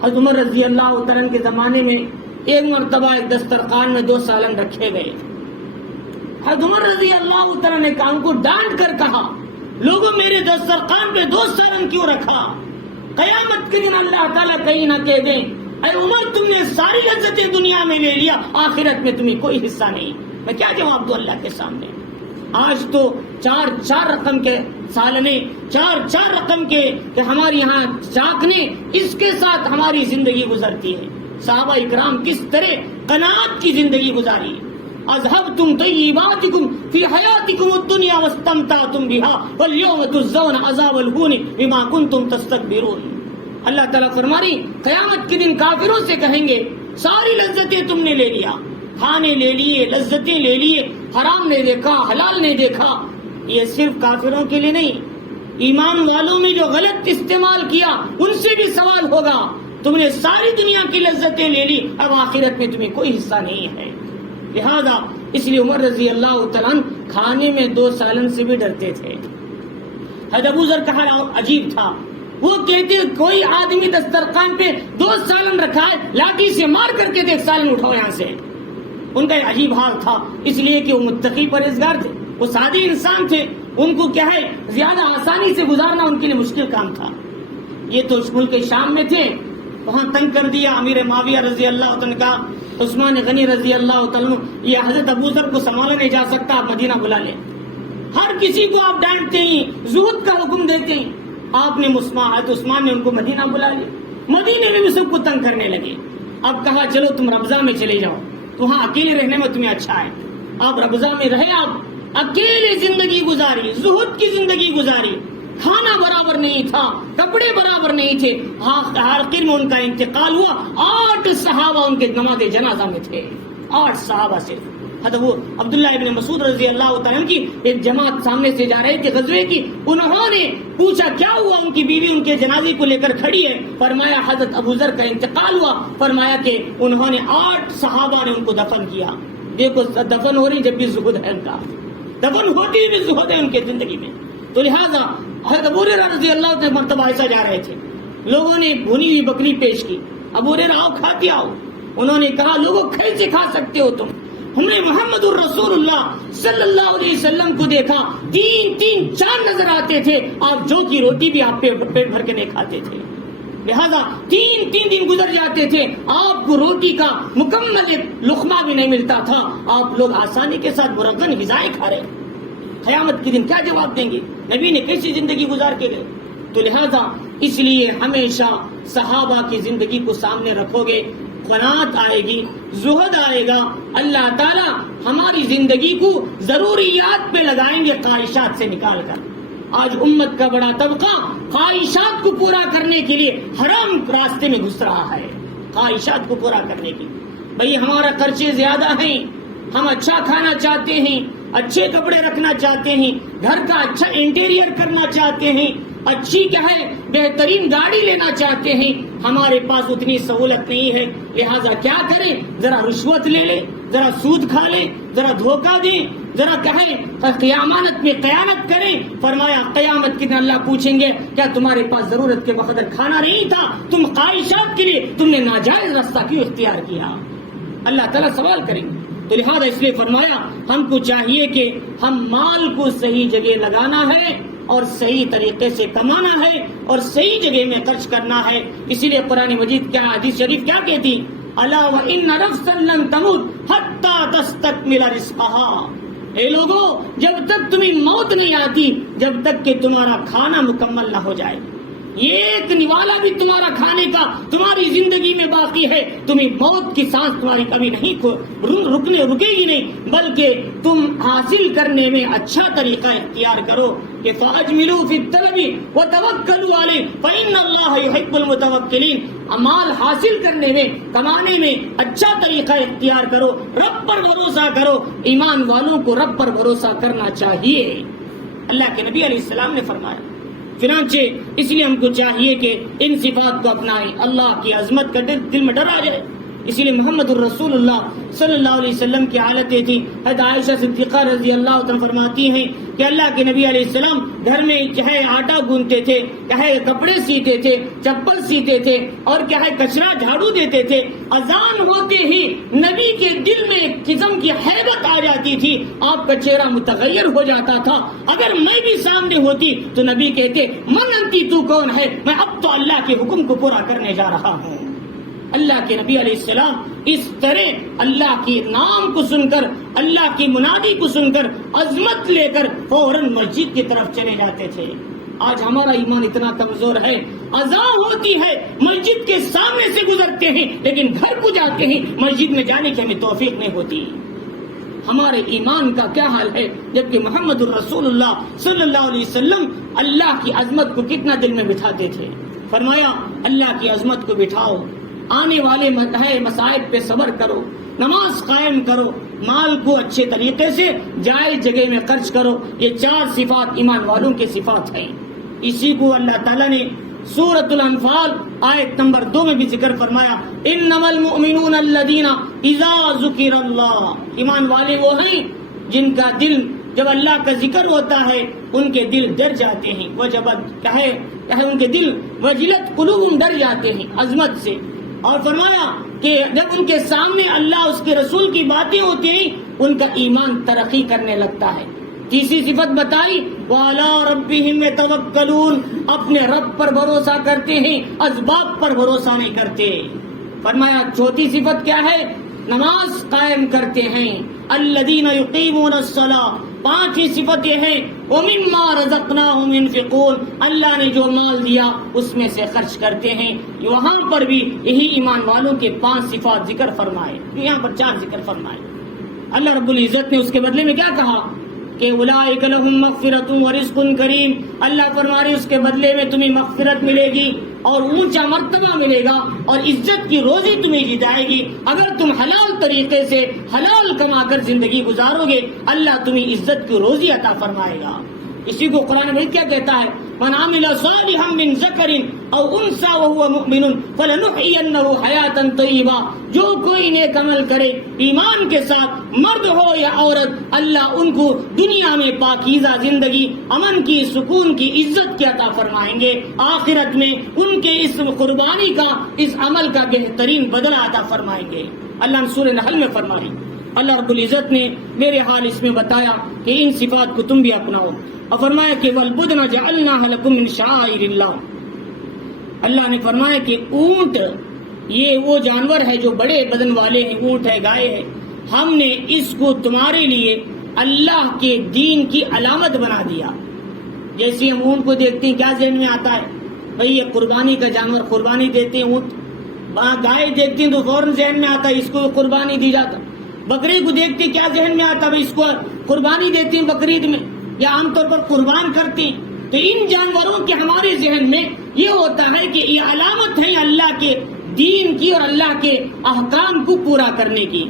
حضرت عمر رضی اللہ عنہ کے زمانے میں ایک مرتبہ ایک دسترخوان میں 2 سالن رکھے گئے۔ حضرت عمر رضی اللہ عنہ نے کام کو ڈانٹ کر کہا لوگوں میرے دسترخوان پہ 2 سالن کیوں رکھا؟ قیامت کے دن اللہ تعالیٰ کہیں نہ کہہ دیں اے عمر تم نے ساری لذتیں دنیا میں لے لیا، آخرت میں تمہیں کوئی حصہ نہیں۔ میں کیا جواب دوں اللہ کے سامنے؟ آج تو 4 رقم کے سالنے، 4 رقم کے کہ ہمارے یہاں چاکنے، اس کے ساتھ ہماری زندگی گزرتی ہے۔ صحابہ اکرام کس طرح قناعت کی زندگی گزاری۔ اذهبتم طیباتکم فی حیاتکم الدنیا واستمتعتم بها واليوم تجزون عذاب الہون بما کنتم تستکبرون۔ اللہ تعالیٰ فرما رہی قیامت کے دن کافروں سے کہیں گے ساری لذتیں تم نے لے لیا، کھانے لے لیے، لذتیں لے لیے، حرام نے دیکھا، حلال نے دیکھا۔ یہ صرف کافروں کے لیے نہیں، ایمان والوں میں جو غلط استعمال کیا ان سے بھی سوال ہوگا، تم نے ساری دنیا کی لذتیں لے لی، اب آخرت میں تمہیں کوئی حصہ نہیں ہے۔ لہذا اس لیے عمر رضی اللہ تعالیٰ کھانے میں 2 سالن سے بھی ڈرتے تھے۔ حضرت ابو ذر کا حال عجیب تھا، وہ کہتے کوئی آدمی دسترخوان پہ 2 سالن رکھا ہے، لاٹھی سے مار کر کے 1 سالن اٹھاؤ یہاں سے۔ ان کا عجیب حال تھا، اس لیے کہ وہ متقی پرہیزگار تھے، وہ سادے انسان تھے، ان کو کیا ہے زیادہ آسانی سے گزارنا ان کے لیے مشکل کام تھا۔ یہ تو اس ملک شام میں تھے، وہاں تنگ کر دیا امیر معاویہ رضی اللہ عنہ کا، عثمان غنی رضی اللہ عنہ، یہ حضرت ابو ذر کو سنبھالا نہیں جا سکتا، آپ مدینہ بلا لیں۔ ہر کسی کو آپ ڈانٹتے ہیں، زہد کا حکم دیتے ہیں، آپ نے حضرت عثمان نے ان کو مدینہ بلا لیا، مدینے میں بھی سب کو تنگ کرنے لگے۔ اب کہا چلو تم ربضہ میں چلے جاؤ، وہاں اکیلے رہنے میں تمہیں اچھا ہے۔ آپ ربضہ میں رہے، آپ اکیلے زندگی گزاری، زہد کی زندگی گزاری، کھانا برابر نہیں تھا، کپڑے برابر نہیں تھے، آخر میں ان کا انتقال ہوا۔ 8 صحابہ ان کے نماز جنازہ میں تھے، 8 صحابہ صرف۔ حضرت عبداللہ ابن مسعود رضی اللہ تعالیٰ کی ایک جماعت سامنے سے جا رہے تھے غزوے کی، انہوں نے پوچھا کیا ہوا، ان کی بیوی ان کے جنازے کو لے کر کھڑی ہے، فرمایا حضرت ابو ذر کا انتقال ہوا، فرمایا کہ انہوں نے 8 صحابہ نے ان کو دفن کیا۔ دیکھو دفن ہو رہی جب بھی زہد ہے ان کا، دفن ہوتی بھی زہد ہے ان کے زندگی میں. تو لہٰذا حضرت ابو ہریرہ رضی اللہ عنہ مرتبہ ایسا جا رہے تھے, لوگوں نے بھنی ہوئی بکری پیش کی, ابو ہریرہ آؤ کھاتے آؤ. انہوں نے کہا لوگوں کیسے کھا سکتے ہو تم؟ ہم نے محمد الرسول اللہ صلی اللہ علیہ وسلم کو دیکھا, 3 چاند نظر آتے تھے, آپ جو کی روٹی بھی آپ پیٹ بھر کے نہیں کھاتے تھے. لہذا 3 دن گزر جاتے تھے, آپ کو روٹی کا مکمل ایک لقمہ بھی نہیں ملتا تھا, آپ لوگ آسانی کے ساتھ مرغن غذائیں کھا رہے. قیامت کے دن کیا جواب دیں گے؟ نبی نے کیسی زندگی گزار کے گئے؟ تو لہذا اس لیے ہمیشہ صحابہ کی زندگی کو سامنے رکھو گے, قناعت آئے گی, زہد آئے گا. اللہ تعالی ہماری زندگی کو ضروریات پہ لگائیں گے خواہشات سے نکال کر. آج امت کا بڑا طبقہ خواہشات کو پورا کرنے کے لیے حرام راستے میں گھس رہا ہے. خواہشات کو پورا کرنے کی, بھئی ہمارا خرچے زیادہ ہیں, ہم اچھا کھانا چاہتے ہیں, اچھے کپڑے رکھنا چاہتے ہیں, گھر کا اچھا انٹیریئر کرنا چاہتے ہیں, اچھی کیا ہے بہترین گاڑی لینا چاہتے ہیں, ہمارے پاس اتنی سہولت نہیں ہے. لہٰذا کیا کریں؟ ذرا رشوت لے لیں, ذرا سود کھا لیں, ذرا دھوکہ دیں, ذرا کہیں قیامت میں قیامت کریں. فرمایا قیامت کے دن اللہ پوچھیں گے کیا تمہارے پاس ضرورت کے بقدر کھانا نہیں تھا؟ تم خواہشات کے لیے تم نے ناجائز راستہ کیوں اختیار کیا؟ اللہ تعالیٰ سوال کریں گے. تو لہٰذا اس لیے فرمایا ہم کو چاہیے کہ ہم مال کو صحیح جگہ لگانا ہے اور صحیح طریقے سے کمانا ہے اور صحیح جگہ میں خرچ کرنا ہے. اسی لیے قرآن مجید کیا حدیث شریف کیا کہتی؟ الا وان نفسا لن تموت حتى تستكمل رزقها. اے لوگوں, جب تک تمہیں موت نہیں آتی جب تک کہ تمہارا کھانا مکمل نہ ہو جائے. ایک نوالا بھی تمہارا کھانے کا تمہاری زندگی میں باقی ہے, تمہیں موت کی سانس تمہاری کبھی نہیں رکے گی نہیں, بلکہ تم حاصل کرنے میں اچھا طریقہ اختیار کرو کہ فَأَجْمِلُوا فِي الطَّلَبِ وَتَوَكَّلُوا عَلَيْهِ فَإِنَّ اللَّهَ يُحِبُّ الْمُتَوَكِّلِينَ. مال حاصل کرنے میں, کمانے میں اچھا طریقہ اختیار کرو, رب پر بھروسہ کرو. ایمان والوں کو رب پر بھروسہ کرنا چاہیے, اللہ کے نبی علیہ السلام نے فرمایا. چنانچہ اس لیے ہم کو چاہیے کہ ان صفات کو اپنائیں, اللہ کی عظمت کا دل میں ڈر آ جائے. اسی لیے محمد الرسول اللہ صلی اللہ علیہ وسلم کی حالتیں تھی. حضرت عائشہ صدیقہ رضی اللہ عنہ فرماتی ہیں کہ اللہ کے نبی علیہ السلام گھر میں چاہے آٹا گوندتے تھے, چاہے کپڑے سیتے تھے, چپل سیتے تھے, اور کیا ہے کچرا جھاڑو دیتے تھے. اذان ہوتے ہی نبی کے دل میں ایک قسم کی ہیبت آ جاتی تھی, آپ کا چہرہ متغیر ہو جاتا تھا. اگر میں بھی سامنے ہوتی تو نبی کہتے من انتی, تو کون ہے؟ میں اب تو اللہ کے حکم کو پورا کرنے جا رہا ہوں. اللہ کے نبی علیہ السلام اس طرح اللہ کے نام کو سن کر, اللہ کی منادی کو سن کر, عظمت لے کر فوراً مسجد کی طرف چلے جاتے تھے. آج ہمارا ایمان اتنا کمزور ہے, اذان ہوتی ہے مسجد کے سامنے سے گزرتے ہیں, لیکن گھر کو جاتے ہیں مسجد میں جانے کی ہمیں توفیق نہیں ہوتی. ہمارے ایمان کا کیا حال ہے؟ جبکہ محمد الرسول اللہ صلی اللہ علیہ وسلم اللہ کی عظمت کو کتنا دل میں بٹھاتے تھے. فرمایا اللہ کی عظمت کو بٹھاؤ, آنے والے مسائل پہ صبر کرو, نماز قائم کرو, مال کو اچھے طریقے سے جائز جگہ میں خرچ کرو. یہ 4 صفات ایمان والوں کے صفات ہیں. اسی کو اللہ تعالیٰ نے سورۃ الانفال آیت نمبر 2 میں بھی ذکر فرمایا, انما المؤمنون الذین اذا ذکر اللہ. ایمان والے وہ ہیں جن کا دل جب اللہ کا ذکر ہوتا ہے ان کے دل ڈر جاتے ہیں. وجبت کہے ان کے دل وجلت قلوبہم, ڈر جاتے ہیں عظمت سے. اور فرمایا کہ جب ان کے سامنے اللہ اس کے رسول کی باتیں ہوتی ہیں ان کا ایمان ترقی کرنے لگتا ہے. تیسری صفت بتائی وَعَلَىٰ رَبِّهِمْ يَتَوَكَّلُونَ, اپنے رب پر بھروسہ کرتے ہیں, اسباب پر بھروسہ نہیں کرتے. فرمایا چوتھی صفت کیا ہے؟ نماز قائم کرتے ہیں. الَّذِينَ يُقِيمُونَ الصَّلَاةَ, پانچویں صفت یہ ہے وَمِمَّا رَزَقْنَاهُمْ يُنْفِقُونَ, اللہ نے جو مال دیا اس میں سے خرچ کرتے ہیں. وہاں پر بھی یہی ایمان والوں کے 5 صفات ذکر فرمائے, یہاں پر 4 ذکر فرمائے. اللہ رب العزت نے اس کے بدلے میں کیا کہا کہ اولئک لہم مغفرۃ ورزق کریم. اللہ فرما رہے اس کے بدلے میں تمہیں مغفرت ملے گی اور اونچا مرتبہ ملے گا اور عزت کی روزی تمہیں دی جائے گی. اگر تم حلال طریقے سے حلال کما کر زندگی گزارو گے اللہ تمہیں عزت کی روزی عطا فرمائے گا. اسی کو قرآن مجید کیا کہتا ہے من عمل صالحا من ذکر او انثى وهو مؤمن فلنحيينه حیاتا طیبہ، جو کوئی نیک عمل کرے ایمان کے ساتھ، مرد ہو یا عورت، اللہ ان کو دنیا میں پاکیزہ زندگی، امن کی، سکون کی، عزت کی عطا فرمائیں گے، آخرت میں ان کے اس قربانی کا، اس عمل کا بہترین بدلہ عطا فرمائیں گے۔ اللہ نے سورہ نحل میں فرمائی، اللہ رب العزت نے میرے حال اس میں بتایا کہ ان صفات کو تم بھی اپناؤ، اور فرمایا کہ وَالْبُدْنَ جَعَلْنَاهَا لَكُم مِّن شَعَائِرِ اللَّهِ، اللہ نے فرمایا کہ اونٹ یہ وہ جانور ہے جو بڑے بدن والے ہیں، اونٹ ہے، گائے ہے، ہم نے اس کو تمہارے لیے اللہ کے دین کی علامت بنا دیا۔ جیسے ہم اونٹ کو دیکھتے ہیں کیا ذہن میں آتا ہے؟ بھئی یہ قربانی کا جانور، قربانی دیتے ہیں اونٹ۔ گائے دیکھتے ہیں تو فوراً ذہن میں آتا ہے اس کو قربانی دی جاتا۔ بکرے کو دیکھتے ہیں کیا ذہن میں آتا ہے؟ اس کو قربانی دیتے ہیں بقرعید میں، یا عام طور پر قربان کرتے ہیں۔ تو ان جانوروں کے ہمارے ذہن میں یہ ہوتا ہے کہ یہ علامت ہے اللہ کے دین کی اور اللہ کے احکام کو پورا کرنے کی،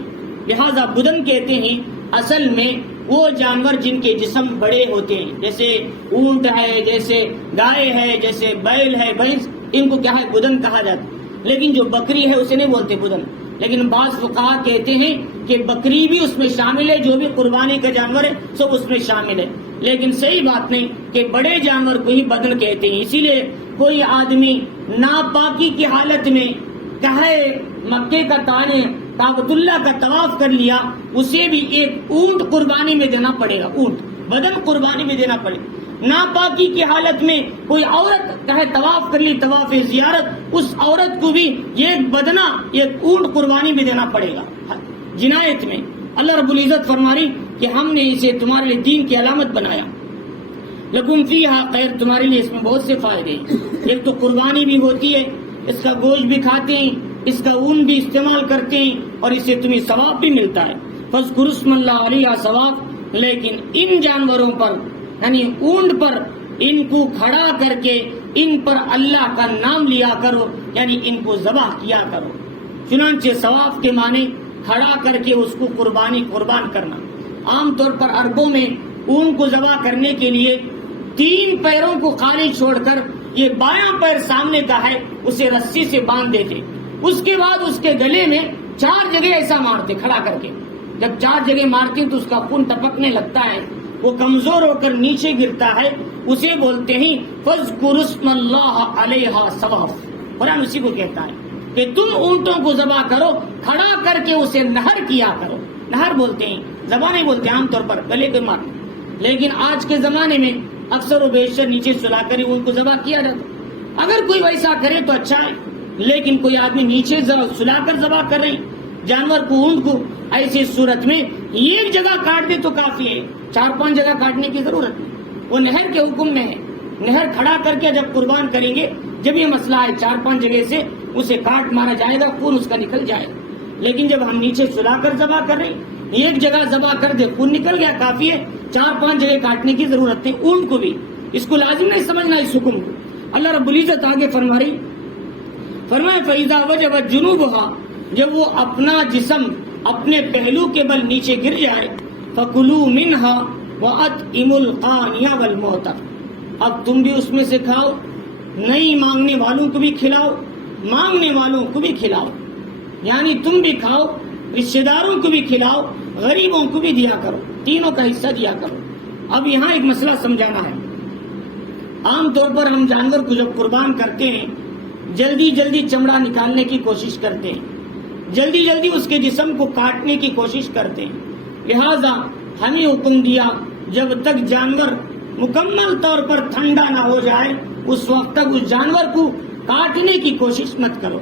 لہذا بدن کہتے ہیں اصل میں وہ جانور جن کے جسم بڑے ہوتے ہیں، جیسے اونٹ ہے، جیسے گائے ہے، جیسے بیل ہے، بھینس، ان کو کیا ہے؟ بدن کہا جاتا ہے۔ لیکن جو بکری ہے اسے نہیں بولتے بدن، لیکن بعض فقہا کہتے ہیں کہ بکری بھی اس میں شامل ہے، جو بھی قربانی کا جانور ہے سب اس میں شامل ہے، لیکن صحیح بات نہیں کہ بڑے جانور کو ہی بدن کہتے ہیں۔ اسی لیے کوئی آدمی ناپاکی کی حالت میں کہے مکے کا تانے کعبۃ اللہ کا طواف کر لیا، اسے بھی ایک اونٹ قربانی میں دینا پڑے گا، اونٹ بدن قربانی میں دینا پڑے گا۔ ناپاکی کی حالت میں کوئی عورت کہے طواف کر لی، طواف زیارت، اس عورت کو بھی ایک بدنہ، ایک اونٹ قربانی میں دینا پڑے گا۔ جنایت میں اللہ رب العزت فرماری کہ ہم نے اسے تمہارے لیے دین کی علامت بنایا، لکم فیہا خیر، تمہارے لیے اس میں بہت سے فائدے ہیں۔ ایک تو قربانی بھی ہوتی ہے، اس کا گوشت بھی کھاتے ہیں، اس کا اون بھی استعمال کرتے ہیں، اور اس سے تمہیں ثواب بھی ملتا ہے۔ فاذکروا اسم اللہ علیہ ثواب، لیکن ان جانوروں پر یعنی اونٹ پر ان کو کھڑا کر کے ان پر اللہ کا نام لیا کرو، یعنی ان کو ذبح کیا کرو۔ چنانچہ ثواب کے معنی کھڑا کر کے اس کو قربان کرنا۔ عام طور پر عربوں میں اونٹ کو ذبح کرنے کے لیے 3 پیروں کو خالی چھوڑ کر یہ بایاں پیر سامنے کا ہے اسے رسی سے باندھ دیتے، اس کے بعد اس کے گلے میں 4 جگہ ایسا مارتے کھڑا کر کے۔ جب 4 جگہ مارتے ہیں تو اس کا خون ٹپکنے لگتا ہے، وہ کمزور ہو کر نیچے گرتا ہے، اسے بولتے ہیں فاذکروا اسم اللہ علیہ ثواب۔ قرآن اسی کو کہتا ہے کہ تم اونٹوں کو ذبح کرو، کھڑا کر کے اسے نہر کیا کرو۔ نہر بولتے ہیں، ذبح نہیں بولتے عام طور پر، گلے پہ مارتے، لیکن آج کے زمانے میں اکثر و بیشتر نیچے سلا کر ان کو ذبح کیا جاتا۔ اگر کوئی ویسا کرے تو اچھا ہے، لیکن کوئی آدمی نیچے سلا کر ذبح کر رہے جانور کو، اونٹ کو، ایسی صورت میں ایک جگہ کاٹ دے تو کافی ہے، 4-5 جگہ کاٹنے کی ضرورت نہیں۔ وہ نہر کے حکم میں ہے، نہر کھڑا کر کے جب قربان کریں گے، جب یہ مسئلہ ہے 4-5 جگہ سے اسے کاٹ مارا جائے گا، خون اس کا نکل جائے گا۔ لیکن جب ہم نیچے سلا کر ذبح کر رہے ہیں، ایک جگہ ذبح کر دے خون نکل گیا کافی ہے، 4-5 جگہ کاٹنے کی ضرورت ہے۔ اونٹ کو بھی اس کو لازم نہیں سمجھنا اس حکم کو۔ اللہ رب العزت آگے فرمائے فَإِذَا وَجَبَتْ جُنُوبُهَا، جب وہ اپنا جسم اپنے پہلو کے بل نیچے گر جائے، فَكُلُوا مِنْهَا وَأَطْعِمُوا الْقَانِيَ وَالْمُعْتَرَ، اب تم بھی اس میں سے کھاؤ، نہیں مانگنے والوں کو بھی کھلاؤ، مانگنے والوں کو بھی کھلاؤ، یعنی تم بھی کھاؤ، رشتہ داروں کو بھی کھلاؤ، غریبوں کو بھی دیا کرو، تینوں کا حصہ دیا کرو۔ اب یہاں ایک مسئلہ سمجھانا ہے۔ عام طور پر ہم جانور کو جب قربان کرتے ہیں، جلدی جلدی چمڑا نکالنے کی کوشش کرتے ہیں، جلدی جلدی اس کے جسم کو کاٹنے کی کوشش کرتے ہیں، لہذا ہمیں حکم دیا جب تک جانور مکمل طور پر ٹھنڈا نہ ہو جائے اس وقت تک اس جانور کو کاٹنے کی کوشش مت کرو،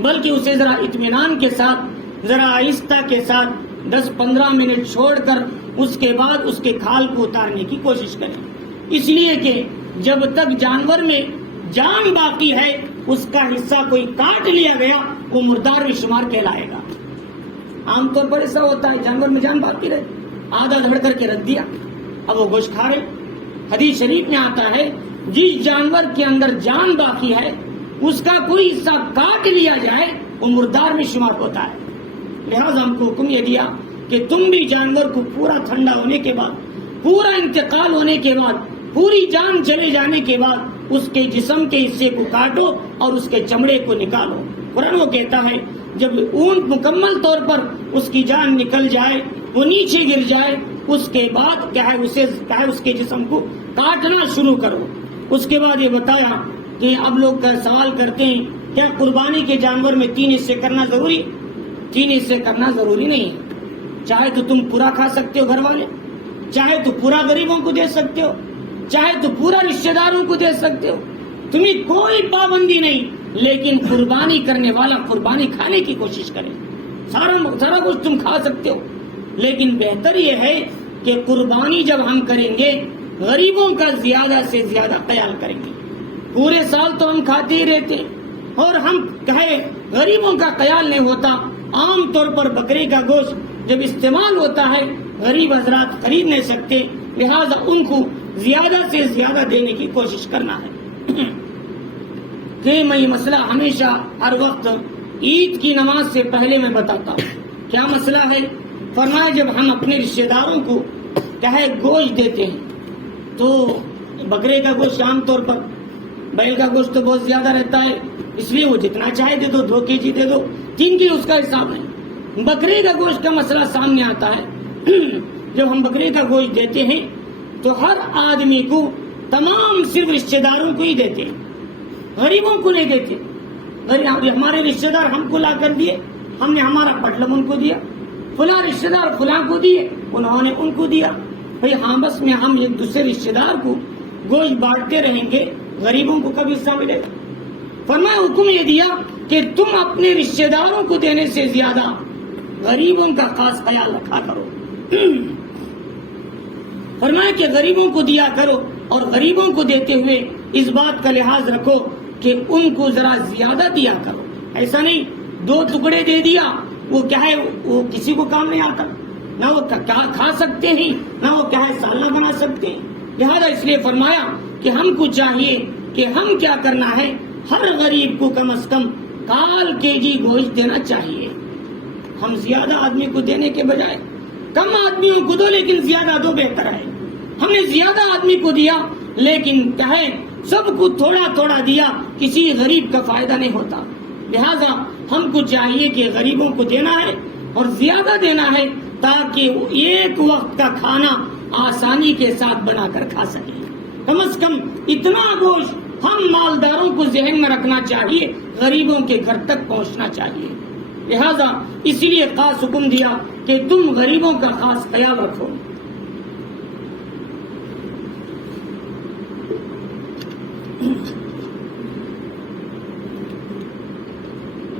بلکہ اسے ذرا اطمینان کے ساتھ، ذرا آہستہ کے ساتھ 10-15 منٹ چھوڑ کر اس کے بعد اس کے کھال کو اتارنے کی کوشش کریں، اس لیے کہ جب تک جانور میں جان باقی ہے اس کا حصہ کوئی کاٹ لیا گیا وہ مردار میں شمار کہلائے گا۔ عام طور پر ایسا ہوتا ہے جانور میں جان باقی رہے، آدھا دھڑ کر کے رکھ دیا، اب وہ گوشت کھا رہے۔ حدیث شریف میں آتا ہے جس جانور کے اندر جان باقی ہے اس کا کوئی حصہ کاٹ لیا جائے وہ مردار میں شمار ہوتا ہے۔ لہذا ہم کو حکم یہ دیا کہ تم بھی جانور کو پورا ٹھنڈا ہونے کے بعد، پورا انتقال ہونے کے بعد پوری جان چلے جانے کے بعد اس کے جسم کے حصے کو کاٹو اور اس کے چمڑے کو نکالو۔ قرآن وہ کہتا ہے جب اونٹ مکمل طور پر اس کی جان نکل جائے، وہ نیچے گر جائے، اس کے بعد کیا ہے اس کے جسم کو کاٹنا شروع کرو۔ اس کے بعد یہ بتایا کہ اب لوگ سوال کرتے ہیں کیا قربانی کے جانور میں 3 حصے کرنا ضروری؟ 3 حصے کرنا ضروری نہیں ہے۔ چاہے تو تم پورا کھا سکتے ہو گھر والے، چاہے تو پورا غریبوں کو دے سکتے ہو، چاہے تو پورا رشتہ داروں کو دے سکتے ہو، تمہیں کوئی پابندی نہیں، لیکن قربانی کرنے والا قربانی کھانے کی کوشش کرے۔ سارا کچھ تم کھا سکتے ہو، لیکن بہتر یہ ہے کہ قربانی جب ہم کریں گے غریبوں کا زیادہ سے زیادہ خیال کریں گے۔ پورے سال تو ہم کھاتے ہی رہتے اور ہم کہے غریبوں کا خیال نہیں ہوتا۔ عام طور پر بکرے کا گوشت جب استعمال ہوتا ہے غریب حضرات خرید نہیں سکتے، لہذا ان کو زیادہ سے زیادہ دینے کی کوشش کرنا ہے۔ کہ میں یہ مسئلہ ہمیشہ ہر وقت عید کی نماز سے پہلے میں بتاتا ہوں۔ کیا مسئلہ ہے؟ فرمایا جب ہم اپنے رشتہ داروں کو کہے گوشت دیتے ہیں تو بکرے کا گوشت عام طور پر، بیل کا گوشت تو بہت زیادہ رہتا ہے، اس لیے وہ جتنا چاہے دے دو، 2 kg دے دو، 3 kg، اس کا حساب نہیں۔ بکرے کا گوشت کا مسئلہ سامنے آتا ہے۔ جب ہم بکرے کا گوشت دیتے ہیں تو ہر آدمی کو تمام صرف رشتہ داروں کو ہی دیتے ہیں، غریبوں کو نہیں دیتے۔ ہمارے رشتہ دار ہم کو لا کر دیے، ہم نے ہمارا پٹلم ان کو دیا، فلاں رشتہ دار فلاں کو دیے، انہوں نے ان کو دیا۔ بھئی آپس میں ہم ایک دوسرے رشتہ دار کو گوشت بانٹتے رہیں گے، غریبوں کو کبھی حصہ ملے گا؟ فرمایا حکم یہ دیا کہ تم اپنے رشتہ داروں کو دینے سے زیادہ غریبوں کا خاص خیال رکھا کرو۔ فرمایا کہ غریبوں کو دیا کرو، اور غریبوں کو دیتے ہوئے اس بات کا لحاظ رکھو کہ ان کو ذرا زیادہ دیا کرو۔ ایسا نہیں 2 ٹکڑے دے دیا، وہ کیا ہے وہ کسی کو کام نہیں آتا، نہ وہ کھا سکتے ہیں، نہ وہ کیا ہے سالنا بنا سکتے ہیں۔ لہذا اس لیے فرمایا کہ ہم کو چاہیے کہ ہم کیا کرنا ہے، ہر غریب کو کم از کم 1/4 kg گوشت دینا چاہیے۔ ہم زیادہ آدمی کو دینے کے بجائے کم آدمیوں کو دو، لیکن زیادہ دو بہتر ہے۔ ہم نے زیادہ آدمی کو دیا لیکن کیا ہے سب کو تھوڑا تھوڑا دیا، کسی غریب کا فائدہ نہیں ہوتا۔ لہذا ہم کو چاہیے کہ غریبوں کو دینا ہے اور زیادہ دینا ہے، تاکہ ایک وقت کا کھانا آسانی کے ساتھ بنا کر کھا سکیں۔ کم از کم اتنا گوشت ہم مالداروں کو ذہن میں رکھنا چاہیے، غریبوں کے گھر تک پہنچنا چاہیے۔ لہذا اسی لیے خاص حکم دیا کہ تم غریبوں کا خاص خیال رکھو۔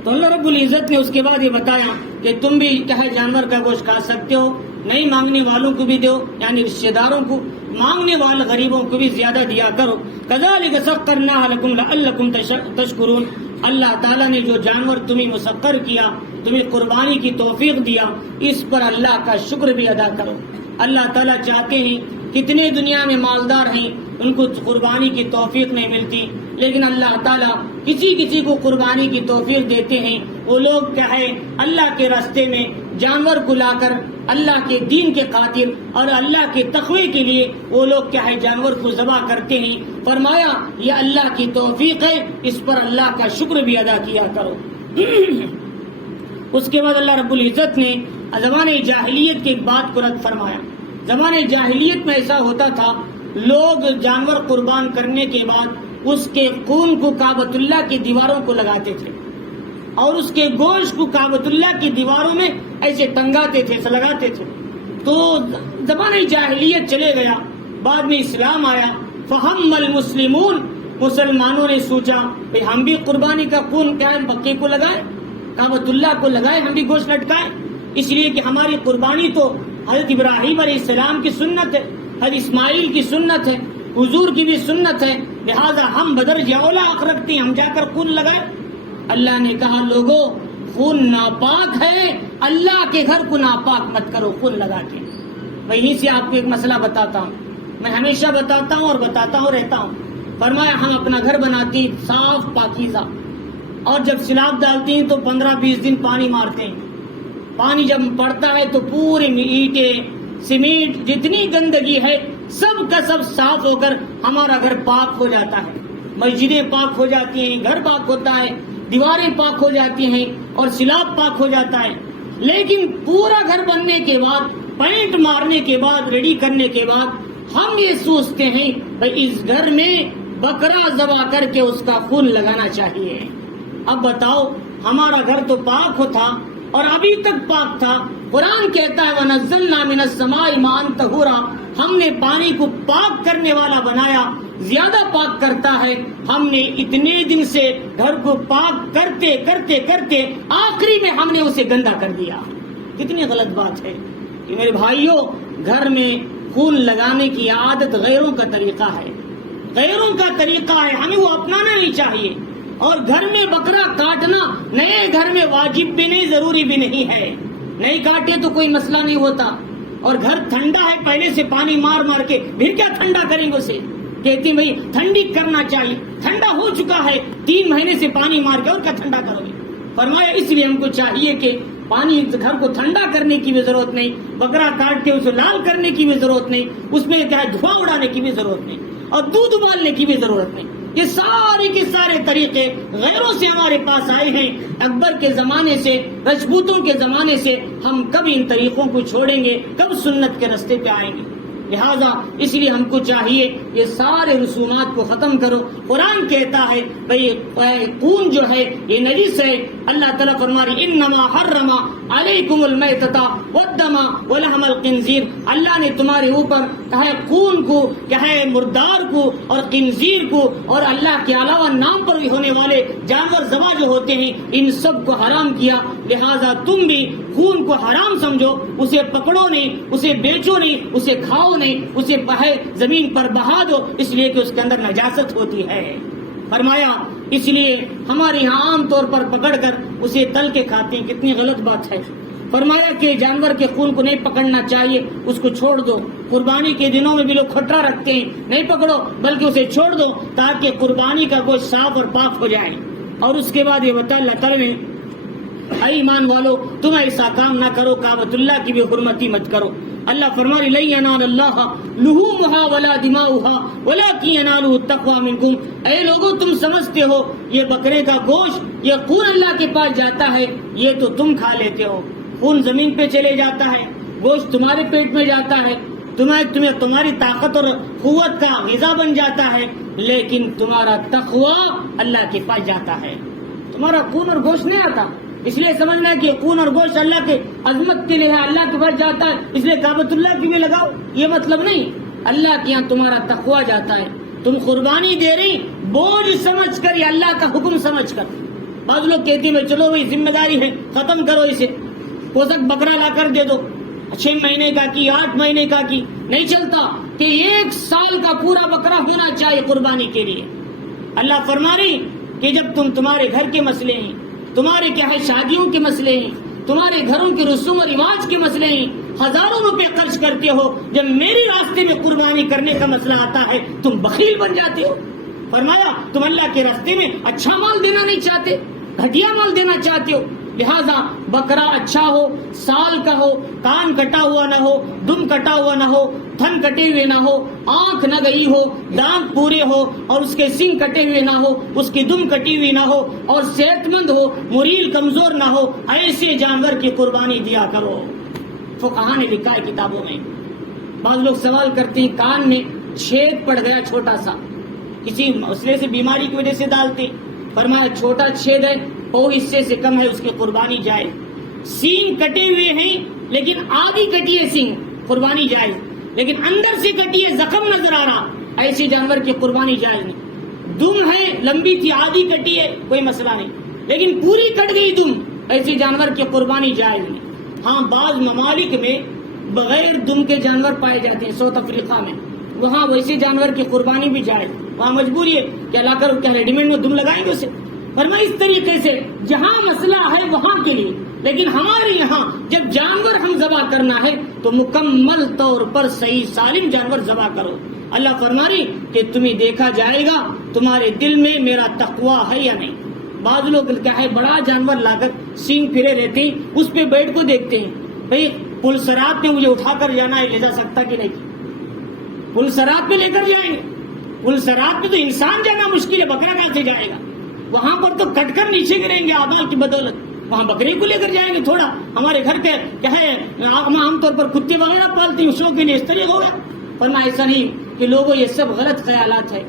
تو اللہ رب العزت نے اس کے بعد یہ بتایا کہ تم بھی کیا جانور کا گوشت کھا سکتے ہو، نہیں مانگنے والوں کو بھی دو، یعنی رشتہ داروں کو، مانگنے والے غریبوں کو بھی زیادہ دیا کرو۔ کذالک سخرناها لکم لعلکم تشکرون۔ اللہ تعالیٰ نے جو جانور تمہیں مسخر کیا، تمہیں قربانی کی توفیق دیا، اس پر اللہ کا شکر بھی ادا کرو۔ اللہ تعالیٰ چاہتے ہیں، کتنے دنیا میں مالدار ہیں ان کو قربانی کی توفیق نہیں ملتی، لیکن اللہ تعالیٰ کسی کو قربانی کی توفیق دیتے ہیں۔ وہ لوگ کیا ہے اللہ کے راستے میں جانور کو لا کر اللہ کے دین کے خاطر اور اللہ کے تقوی کے لیے وہ لوگ کیا ہے جانور کو ذبح کرتے ہیں۔ فرمایا یہ اللہ کی توفیق ہے، اس پر اللہ کا شکر بھی ادا کیا کرو۔ اس کے بعد اللہ رب العزت نے زمانے جاہلیت کی ایک بات کو رد فرمایا۔ زمانے جاہلیت میں ایسا ہوتا تھا، لوگ جانور قربان کرنے کے بعد اس کے خون کو کعبۃ اللہ کی دیواروں کو لگاتے تھے اور اس کے گوشت کو کعبۃ اللہ کی دیواروں میں ایسے ٹنگاتے تھے، ایسے لگاتے تھے۔ تو زمانے جاہلیت چلے گیا، بعد میں اسلام آیا، فہم المسلمون، مسلمانوں نے سوچا کہ ہم بھی قربانی کا خون کیا بکے کو لگائے، کعبۃ اللہ کو لگائے، ہم بھی گوشت لٹکائے، اس لیے کہ ہماری قربانی تو حضرت ابراہیم علیہ السلام کی سنت ہے، حضرت اسماعیل کی سنت ہے، حضور کی بھی سنت ہے، لہذا ہم بدرجہ اولا حق رکھتے ہیں، ہم جا کر خون لگائے۔ اللہ نے کہا لوگوں خون ناپاک ہے، اللہ کے گھر کو ناپاک مت کرو خون لگا کے۔ وہیں سے آپ کو ایک مسئلہ بتاتا ہوں، میں ہمیشہ بتاتا ہوں اور بتاتا ہوں رہتا ہوں۔ فرمایا ہم اپنا گھر بناتے ہیں صاف پاکیزہ، اور جب سلاب ڈالتے ہیں تو 15-20 دن پانی مارتے ہیں۔ پانی جب پڑتا ہے تو پورے اینٹیں سیمنٹ جتنی گندگی ہے سب کا سب صاف ہو کر ہمارا گھر پاک ہو جاتا ہے، مسجدیں پاک ہو جاتی ہیں، گھر پاک ہوتا ہے، دیواریں پاک ہو جاتی ہیں اور سلاب پاک ہو جاتا ہے. لیکن پورا گھر بننے کے بعد، پینٹ مارنے کے بعد، ریڈی کرنے کے بعد ہم یہ سوچتے ہیں بھائی اس گھر میں بکرا ذبح کر کے اس کا خون لگانا چاہیے. اب بتاؤ، ہمارا گھر تو پاک ہو تھا اور ابھی تک پاک تھا. قرآن کہتا ہے وَنَزَّلْنَا مِنَ السَّمَاءِ مَاءً طَهُورًا، ہم نے پانی کو پاک کرنے والا بنایا، زیادہ پاک کرتا ہے. ہم نے اتنے دن سے گھر کو پاک کرتے کرتے کرتے آخری میں ہم نے اسے گندا کر دیا. کتنی غلط بات ہے کہ میرے بھائیوں، گھر میں خون لگانے کی عادت غیروں کا طریقہ ہے، غیروں کا طریقہ ہے، ہمیں وہ اپنانا نہیں چاہیے. اور گھر میں بکرا کاٹنا نئے گھر میں واجب بھی نہیں، ضروری بھی نہیں ہے. نہیں کاٹے تو کوئی مسئلہ نہیں ہوتا. اور گھر ٹھنڈا ہے، پہلے سے پانی مار مار کے پھر کیا ٹھنڈا کریں گے اسے؟ کہتی بھائی ٹھنڈی کرنا چاہیے، ٹھنڈا ہو چکا ہے 3 مہینے سے پانی مار کے، اور کیا ٹھنڈا کرو گے؟ فرمایا اس لیے ہم کو چاہیے کہ پانی گھر کو ٹھنڈا کرنے کی بھی ضرورت نہیں، بکرا کاٹ کے اسے لال کرنے کی بھی ضرورت نہیں، اس میں کیا دھواں اڑانے کی بھی ضرورت نہیں، اور دودھ ابالنے کی بھی ضرورت نہیں. یہ سارے کے سارے طریقے غیروں سے ہمارے پاس آئے ہیں. اکبر کے زمانے سے، رجپوتوں کے زمانے سے. ہم کب ان طریقوں کو چھوڑیں گے؟ کب سنت کے راستے پہ آئیں گے؟ لہذا اس لیے ہم کو چاہیے یہ سارے رسومات کو ختم کرو. قرآن کہتا ہے بھئی خون جو ہے یہ نجس ہے. اللہ تعالیٰ فرما رہی انما حرم علیکم المیتۃ والدم ولحم الخنزیر، اللہ نے تمہارے اوپر کہا ہے خون کو، کہا ہے مردار کو اور خنزیر کو، اور اللہ کے علاوہ نام پر ہونے والے جانور ذبح جو ہوتے ہیں ان سب کو حرام کیا. لہذا تم بھی خون کو حرام سمجھو، اسے پکڑو نہیں، اسے بیچو نہیں، اسے کھاؤ نہیں، اسے زمین پر بہا دو، اس لیے کہ اس کے اندر نجاست ہوتی ہے. فرمایا اس لیے ہمارے یہاں عام طور پر پکڑ کر اسے تل کے کھاتے ہیں، کتنی غلط بات ہے. فرمایا کہ جانور کے خون کو نہیں پکڑنا چاہیے، اس کو چھوڑ دو. قربانی کے دنوں میں بھی لوگ کھٹرا رکھتے ہیں، نہیں پکڑو بلکہ اسے چھوڑ دو تاکہ قربانی کا گوشت صاف اور پاک ہو جائے. اور اس کے بعد یہ بتا اللہ تعالیٰ نے اے ایمان والو تم ایسا کام نہ کرو، کعبۃ اللہ کی بھی حرمتی مت کرو. اللہ فرمائے لن ینال اللہ لحومها ولا دماؤها ولکن ینالہ التقوی منکم. اے لوگوں تم سمجھتے ہو یہ بکرے کا گوشت، یہ خون اللہ کے پاس جاتا ہے، یہ تو تم کھا لیتے ہو. خون زمین پہ چلے جاتا ہے، گوشت تمہارے پیٹ میں جاتا ہے، تمہاری طاقت اور قوت کا غذا بن جاتا ہے، لیکن تمہارا تقوی اللہ کے پاس جاتا ہے، تمہارا خون اور گوشت نہیں آتا. اس لیے سمجھنا ہے کہ خون اور گوشت اللہ کے عظمت کے لیے ہے، اللہ کے پاس جاتا ہے، اس لیے کعبۃ اللہ کی بھی لگاؤ، یہ مطلب نہیں. اللہ کے یہاں تمہارا تقوی جاتا ہے. تم قربانی دے رہی بوجھ سمجھ کر یا اللہ کا حکم سمجھ کر. بعض لوگ کہتے ہیں چلو بھائی ذمہ داری ہے ختم کرو اسے، کوسک بکرا لا کر دے دو، 6 مہینے کا کی 8 مہینے کا کی. نہیں چلتا کہ 1 سال کا پورا بکرا ہونا چاہیے قربانی کے لیے. اللہ فرما رہی کہ جب تمہارے گھر کے مسئلے ہیں، تمہارے کیا ہے شادیوں کے مسئلے ہیں، تمہارے گھروں کے رسوم و رواج کے مسئلے ہیں، ہزاروں روپے خرچ کرتے ہو، جب میرے راستے میں قربانی کرنے کا مسئلہ آتا ہے تم بخیل بن جاتے ہو. فرمایا تم اللہ کے راستے میں اچھا مال دینا نہیں چاہتے، گھٹیا مال دینا چاہتے ہو. لہذا بکرا اچھا ہو، سال کا ہو، کان کٹا ہوا نہ ہو، دم کٹا ہوا نہ ہو، تھن کٹے ہوئے نہ ہو، آنکھ نہ گئی ہو، دانت پورے ہو اور اس کے سنگ کٹے ہوئے نہ ہو، اس کی دم کٹی ہوئی نہ ہو اور صحت مند ہو، مریل کمزور نہ ہو، ایسے جانور کی قربانی دیا کرو. فقہاء نے لکھا ہے کتابوں میں. بعض لوگ سوال کرتے ہیں کان میں چھید پڑ گیا چھوٹا سا، کسی مسئلے سے بیماری کی وجہ سے ڈالتے. فرمایا چھوٹا چھید ہے، اور حصے سے کم ہے، اس کی قربانی جائز. سینگ کٹے ہوئے ہیں لیکن آدھی کٹی ہے سینگ، قربانی جائز. لیکن اندر سے کٹی ہے، زخم نظر آ رہا، ایسے جانور کی قربانی جائز نہیں. دم ہے لمبی تھی، آدھی کٹی ہے، کوئی مسئلہ نہیں، لیکن پوری کٹ گئی دم، ایسے جانور کی قربانی جائز نہیں. ہاں بعض ممالک میں بغیر دم کے جانور پائے جاتے ہیں، ساؤتھ افریقہ میں، وہاں ویسے جانور کی قربانی بھی جائز. وہاں مجبوری ہے کہ لا کر کیا ریڈی میڈ میں دم لگائیں گے اسے. فرمایا اس طریقے سے جہاں مسئلہ ہے وہاں کے لیے، لیکن ہمارے یہاں جب جانور ہم ذبح کرنا ہے تو مکمل طور پر صحیح سالم جانور ذبح کرو. اللہ فرما رہی کہ تمہیں دیکھا جائے گا تمہارے دل میں میرا تقوی ہے یا نہیں. بعض لوگ کیا ہے بڑا جانور لا کر سینگ پھرے رہتے ہیں، اس پہ بیٹھ کو دیکھتے ہیں بھئی پل سرات میں مجھے اٹھا کر جانا ہے، لے جا سکتا کہ نہیں. پل سرات پہ لے کر جائیں گے؟ پل سرات پہ تو انسان جانا مشکل ہے، بکرا کہاں سے جائے گا؟ وہاں پر تو کٹ کر نیچے گریں گے آبال کی بدولت، وہاں بکرے کو لے کر جائیں گے تھوڑا؟ ہمارے گھر کے کیا ہے عام طور پر کتے وغیرہ پالتے ہیں شوق کے لیے، اس طرح ہوگا؟ فرمایا ایسا نہیں کہ لوگوں یہ سب غلط خیالات ہے،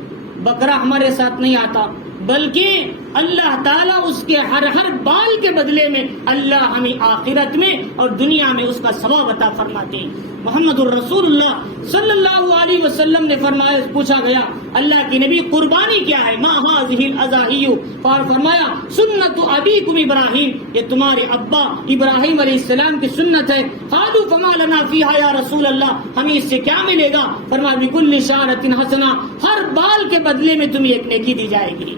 بکرا ہمارے ساتھ نہیں آتا، بلکہ اللہ تعالیٰ اس کے ہر بال کے بدلے میں اللہ ہمیں آخرت میں اور دنیا میں اس کا ثواب عطا فرماتے ہیں۔ محمد الرسول اللہ صلی اللہ علیہ وسلم نے فرمایا، پوچھا گیا اللہ کے نبی قربانی کیا ہے؟ ما هذه الاضاحی، فرمایا سنت ابیکم ابراہیم، یہ تمہارے ابا ابراہیم علیہ السلام کی سنت ہے۔ قالوا فما لنا فیہا یا رسول اللہ، ہمیں اس سے کیا ملے گا؟ فرمایا بکل شعرۃ حسنہ، ہر بال کے بدلے میں تمہیں ایک نیکی دی جائے گی۔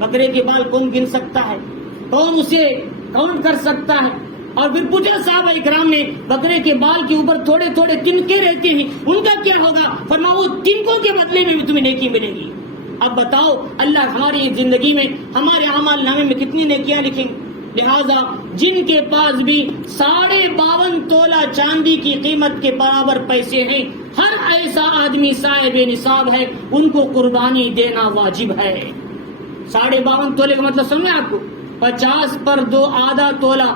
بکرے کے بال کون گن سکتا ہے؟ کون اسے کاؤنٹ کر سکتا ہے؟ اور پھر پوچھا صحابہ اکرام نے، بکرے کے بال کے اوپر تھوڑے تھوڑے تنکے رہتے ہیں، ان کا کیا ہوگا؟ فرمایا وہ تنکوں کے بدلے میں بھی تمہیں نیکی ملے گی۔ اب بتاؤ اللہ ہماری زندگی میں ہمارے اعمال نامے میں کتنی نیکیاں لکھیں گے؟ لہذا جن کے پاس بھی 52.5 تولہ چاندی کی قیمت کے برابر پیسے ہیں، ہر ایسا آدمی صاحب نصاب ہے، ان کو قربانی دینا واجب ہے۔ 52.5 تولے کا مطلب سمجھے آپ کو؟ 50 پر 2 آدھا تولہ،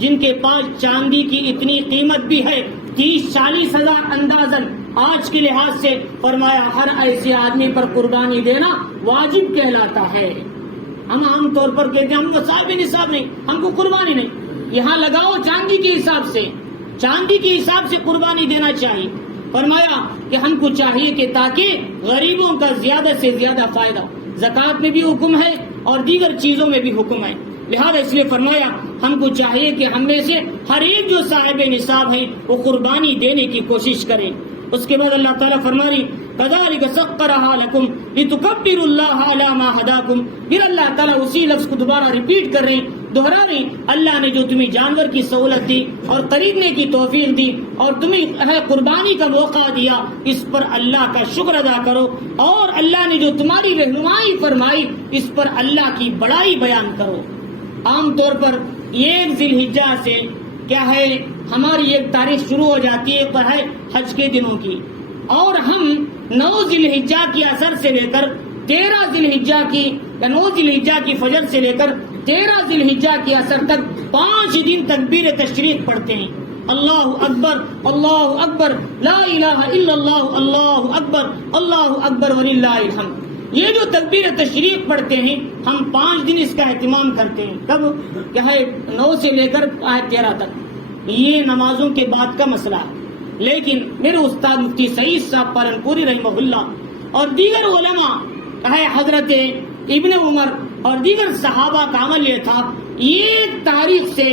جن کے پاس چاندی کی اتنی قیمت بھی ہے 30-40 ہزار اندازن آج کے لحاظ سے، فرمایا ہر ایسے آدمی پر قربانی دینا واجب کہلاتا ہے۔ ہم عام طور پر کہتے ہیں ہم کو صاحب نصاب نہیں، ہم کو قربانی نہیں، یہاں لگاؤ چاندی کے حساب سے، چاندی کے حساب سے قربانی دینا چاہیے۔ فرمایا کہ ہم کو چاہیے کہ تاکہ غریبوں کا زیادہ سے زیادہ فائدہ، زکوٰۃ میں بھی حکم ہے اور دیگر چیزوں میں بھی حکم ہے، لہذا اس لیے فرمایا ہم کو چاہیے کہ ہم میں سے ہر ایک جو صاحب نصاب ہے وہ قربانی دینے کی کوشش کریں۔ اس کے بعد اللہ تعالیٰ فرمانی كذلك سخرها لكم لتكبروا الله على ما هداكم، پھر اللہ تعالیٰ اسی لفظ کو دوبارہ ریپیٹ کر رہی، دوہرا رہی، اللہ نے جو تمہیں جانور کی سہولت دی اور خریدنے کی توفیق دی اور تمہیں قربانی کا موقع دیا، اس پر اللہ کا شکر ادا کرو، اور اللہ نے جو تمہاری رہنمائی فرمائی اس پر اللہ کی بڑائی بیان کرو۔ عام طور پر 1 ذی الحجہ سے کیا ہے ہماری ایک تاریخ شروع ہو جاتی ہے، پر ہے حج کے دنوں کی، اور ہم 9 ذی الحجہ کی اثر سے لے کر 13 ذی الحجہ کی یا 9 ذی الحجہ کی فجر سے لے کر 13 ذی الحجہ کی اثر تک 5 دن تکبیر تشریق پڑھتے ہیں۔ اللہ اکبر اللہ اکبر لا الہ الا اللہ اللہ اکبر اللہ اکبر وللہ الحمد۔ یہ جو تکبیر تشریق پڑھتے ہیں ہم 5 دن اس کا اہتمام کرتے ہیں۔ کب؟ کیا ہے 9 سے لے کر 13 تک، یہ نمازوں کے بعد کا مسئلہ ہے، لیکن میرے استاد مفتی سعید صاحب پالنپوری رحمہ اللہ اور دیگر علماء ہے حضرت ابن عمر اور دیگر صحابہ کا عمل یہ تھا، یہ تاریخ سے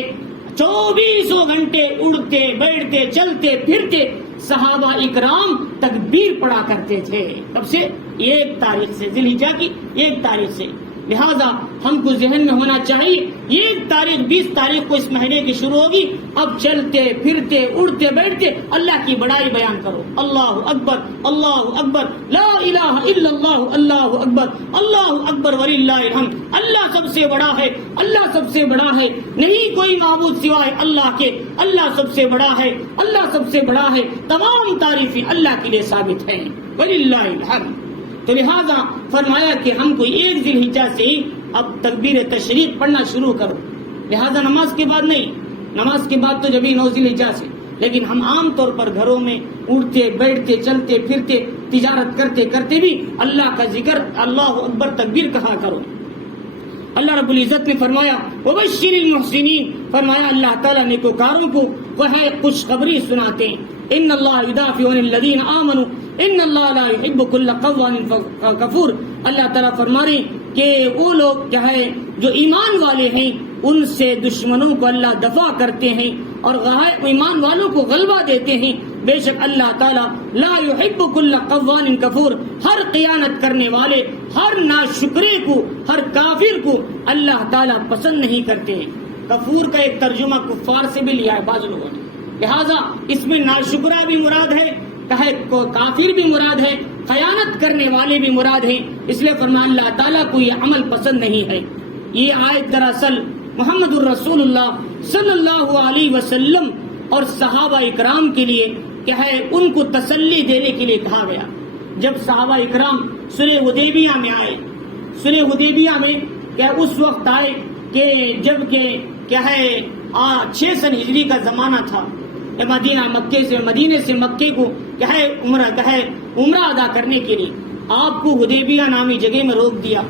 24 گھنٹے اڑتے بیٹھتے چلتے پھرتے صحابہ اکرام تکبیر پڑھا کرتے تھے۔ کب سے؟ 1 تاریخ سے، ذی الحجہ کی 1 تاریخ سے۔ لہذا ہم کو ذہن میں ہونا چاہیے 1 تاریخ 20 تاریخ کو اس مہینے کی شروع ہوگی، اب چلتے پھرتے اڑتے بیٹھتے اللہ کی بڑائی بیان کرو۔ اللہ اکبر اللہ اکبر لا الہ الا اللہ اللہ اکبر وللہ الحمد۔ اللہ سب سے بڑا ہے، اللہ سب سے بڑا ہے، نہیں کوئی معبود سوائے اللہ کے، اللہ سب سے بڑا ہے، اللہ سب سے بڑا ہے، تمام تعریفیں اللہ کے لیے ثابت ہیں، وللہ الحمد۔ تو لہذا فرمایا کہ ہم کو 1 ذی الحجہ سے ہی اب تکبیر تشریق پڑھنا شروع کرو، لہذا نماز کے بعد نہیں، نماز کے بعد تو جبھی 9 ذی الحجہ سے، لیکن ہم عام طور پر گھروں میں اٹھتے بیٹھتے چلتے پھرتے تجارت کرتے کرتے بھی اللہ کا ذکر اللہ اکبر تکبیر کہا کرو۔ اللہ رب العزت نے فرمایا وبشر المحسنین، فرمایا اللہ تعالیٰ نیکوکاروں کو وہ ہے خوشخبری سناتے ہیں۔ ان اللہ یدافع عن الذین آمنوا ان اللہ لا يحب كل قوان کفور، اللہ تعالیٰ فرمائے کہ وہ لوگ کیا ہے جو ایمان والے ہیں ان سے دشمنوں کو اللہ دفع کرتے ہیں اور ایمان والوں کو غلبہ دیتے ہیں، بے شک اللہ تعالیٰ لا يحب كل قوان کفور، ہر خیانت کرنے والے، ہر ناشکرے کو، ہر کافر کو اللہ تعالیٰ پسند نہیں کرتے ہیں۔ کفور کا ایک ترجمہ کفار سے بھی لیا ہے بعض لوگوں نے، لہذا اس میں ناشکرہ بھی مراد ہے، کافر بھی مراد ہے، خیانت کرنے والے بھی مراد ہیں، اس لیے فرمایا اللہ تعالیٰ کو یہ عمل پسند نہیں ہے۔ یہ آیت دراصل محمد الرسول اللہ صلی اللہ علیہ وسلم اور صحابہ اکرام کے لیے کیا ہے ان کو تسلی دینے کے لیے کہا گیا. جب صحابہ اکرام صلح حدیبیہ میں آئے، صلح حدیبیہ میں کیا اس وقت آئے کہ جب کہ کیا ہے 6 سن ہجری کا زمانہ تھا. مدینے سے مکے کو کیا ہے عمرہ ادا کرنے کے لیے آپ کو حدیبیہ نامی جگہ میں روک دیا.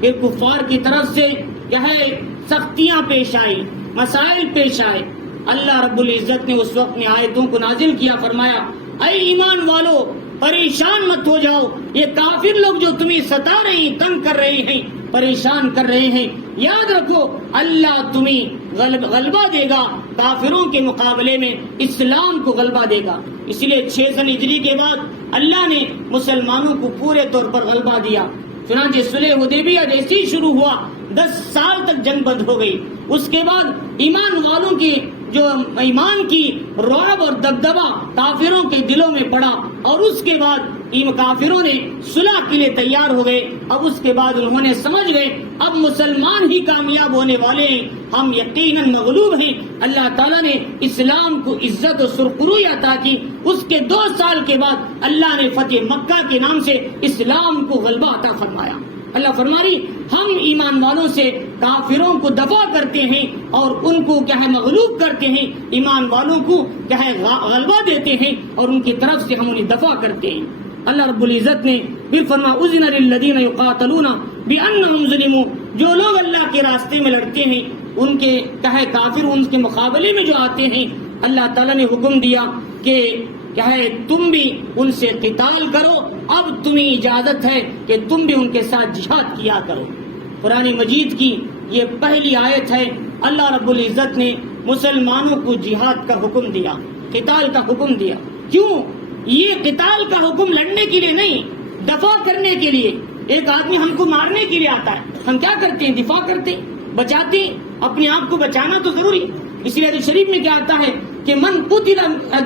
پھر کفار کی طرف سے کیا ہے سختیاں پیش آئی، مسائل پیش آئے. اللہ رب العزت نے اس وقت میں آیتوں کو نازل کیا، فرمایا اے ایمان والو پریشان مت ہو جاؤ، یہ کافر لوگ جو تمہیں ستا رہے ہیں، تنگ کر رہے ہیں، پریشان کر رہے ہیں، یاد رکھو اللہ تمہیں غلبہ دے گا، کافروں کے مقابلے میں اسلام کو غلبہ دے گا. اس لیے 6 سن ہجری کے بعد اللہ نے مسلمانوں کو پورے طور پر غلبہ دیا. چنانچہ صلح حدیبیہ جیسے ہی شروع ہوا 10 سال تک جنگ بند ہو گئی. اس کے بعد ایمان والوں کی جو ایمان کی رعب اور دبدبہ کافروں کے دلوں میں پڑا، اور اس کے بعد کافروں نے صلح کے لیے تیار ہو گئے. اب اس کے بعد انہوں نے سمجھ گئے اب مسلمان ہی کامیاب ہونے والے ہیں، ہم یقیناً مغلوب ہیں. اللہ تعالیٰ نے اسلام کو عزت و سرخروئی عطا کی. اس کے 2 سال کے بعد اللہ نے فتح مکہ کے نام سے اسلام کو غلبہ عطا فرمایا. اللہ فرماری ہم ایمان والوں سے کافروں کو دفع کرتے ہیں اور ان کو کیا ہے مغلوب کرتے ہیں، ایمان والوں کو کیا ہے غلبہ دیتے ہیں اور ان کی طرف سے ہم انہیں دفع کرتے ہیں. اللہ رب العزت نے پھر فرمایا اذن للذین یقاتلون بانہم ظلموا، جو لوگ اللہ کے راستے میں لڑتے ہیں ان کے کیا ہے کافر ان کے مقابلے میں جو آتے ہیں، اللہ تعالیٰ نے حکم دیا کہ کیا ہے تم بھی ان سے قتال کرو. اب تمہیں اجازت ہے کہ تم بھی ان کے ساتھ جہاد کیا کرو. قرآن مجید کی یہ پہلی آیت ہے. اللہ رب العزت نے مسلمانوں کو جہاد کا حکم دیا، قتال کا حکم دیا. کیوں؟ یہ قتال کا حکم لڑنے کے لیے نہیں، دفاع کرنے کے لیے. ایک آدمی ہم کو مارنے کے لیے آتا ہے، ہم کیا کرتے ہیں؟ دفاع کرتے ہیں، بچاتے ہیں. اپنے آپ کو بچانا تو ضروری. اس لیے حدیث شریف میں کیا آتا ہے کہ من قتل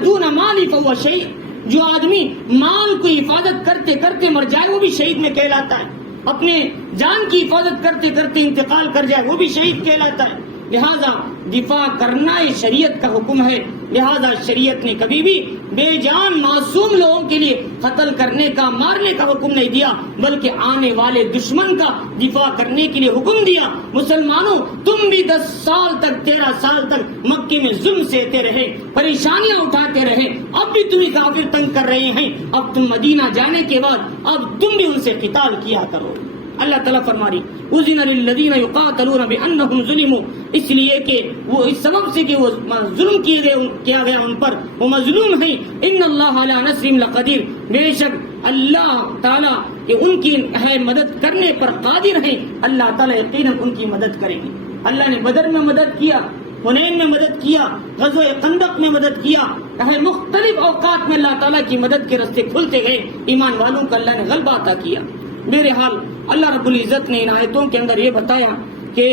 دون مال فهو شہید، جو آدمی مال کو حفاظت کرتے کرتے مر جائے وہ بھی شہید میں کہلاتا ہے. اپنے جان کی حفاظت کرتے کرتے انتقال کر جائے وہ بھی شہید کہلاتا ہے. لہذا دفاع کرنا یہ شریعت کا حکم ہے. لہذا شریعت نے کبھی بھی بے جان معصوم لوگوں کے لیے قتل کرنے کا، مارنے کا حکم نہیں دیا، بلکہ آنے والے دشمن کا دفاع کرنے کے لیے حکم دیا. مسلمانوں تم بھی 10 سال تک 13 سال تک مکے میں ظلم سہتے رہے، پریشانیاں اٹھاتے رہے، اب بھی تمہیں کافر تنگ کر رہے ہیں. اب تم مدینہ جانے کے بعد اب تم بھی ان سے قتال کیا کرو. اللہ تعالیٰ فرماری اذن للذین یقاتلون بانہم ظلموا، اس لیے کہ وہ اس سبب سے کہ وہ ظلم کیا گیا ان پر، وہ مظلوم ہیں. ان اللہ علی نصرہم لقدیر، بے شک اللہ تعالیٰ کہ ان کی ہے مدد کرنے پر قادر ہیں. اللہ تعالیٰ یقیناً ان کی مدد کریں گے. اللہ نے بدر میں مدد کیا، حنین میں مدد کیا، غزوہ خندق میں مدد کیا. مختلف اوقات میں اللہ تعالیٰ کی مدد کے راستے کھلتے گئے، ایمان والوں کو اللہ نے غلبہ عطا کیا. بہرحال اللہ رب العزت نے ان آیتوں کے اندر یہ بتایا کہ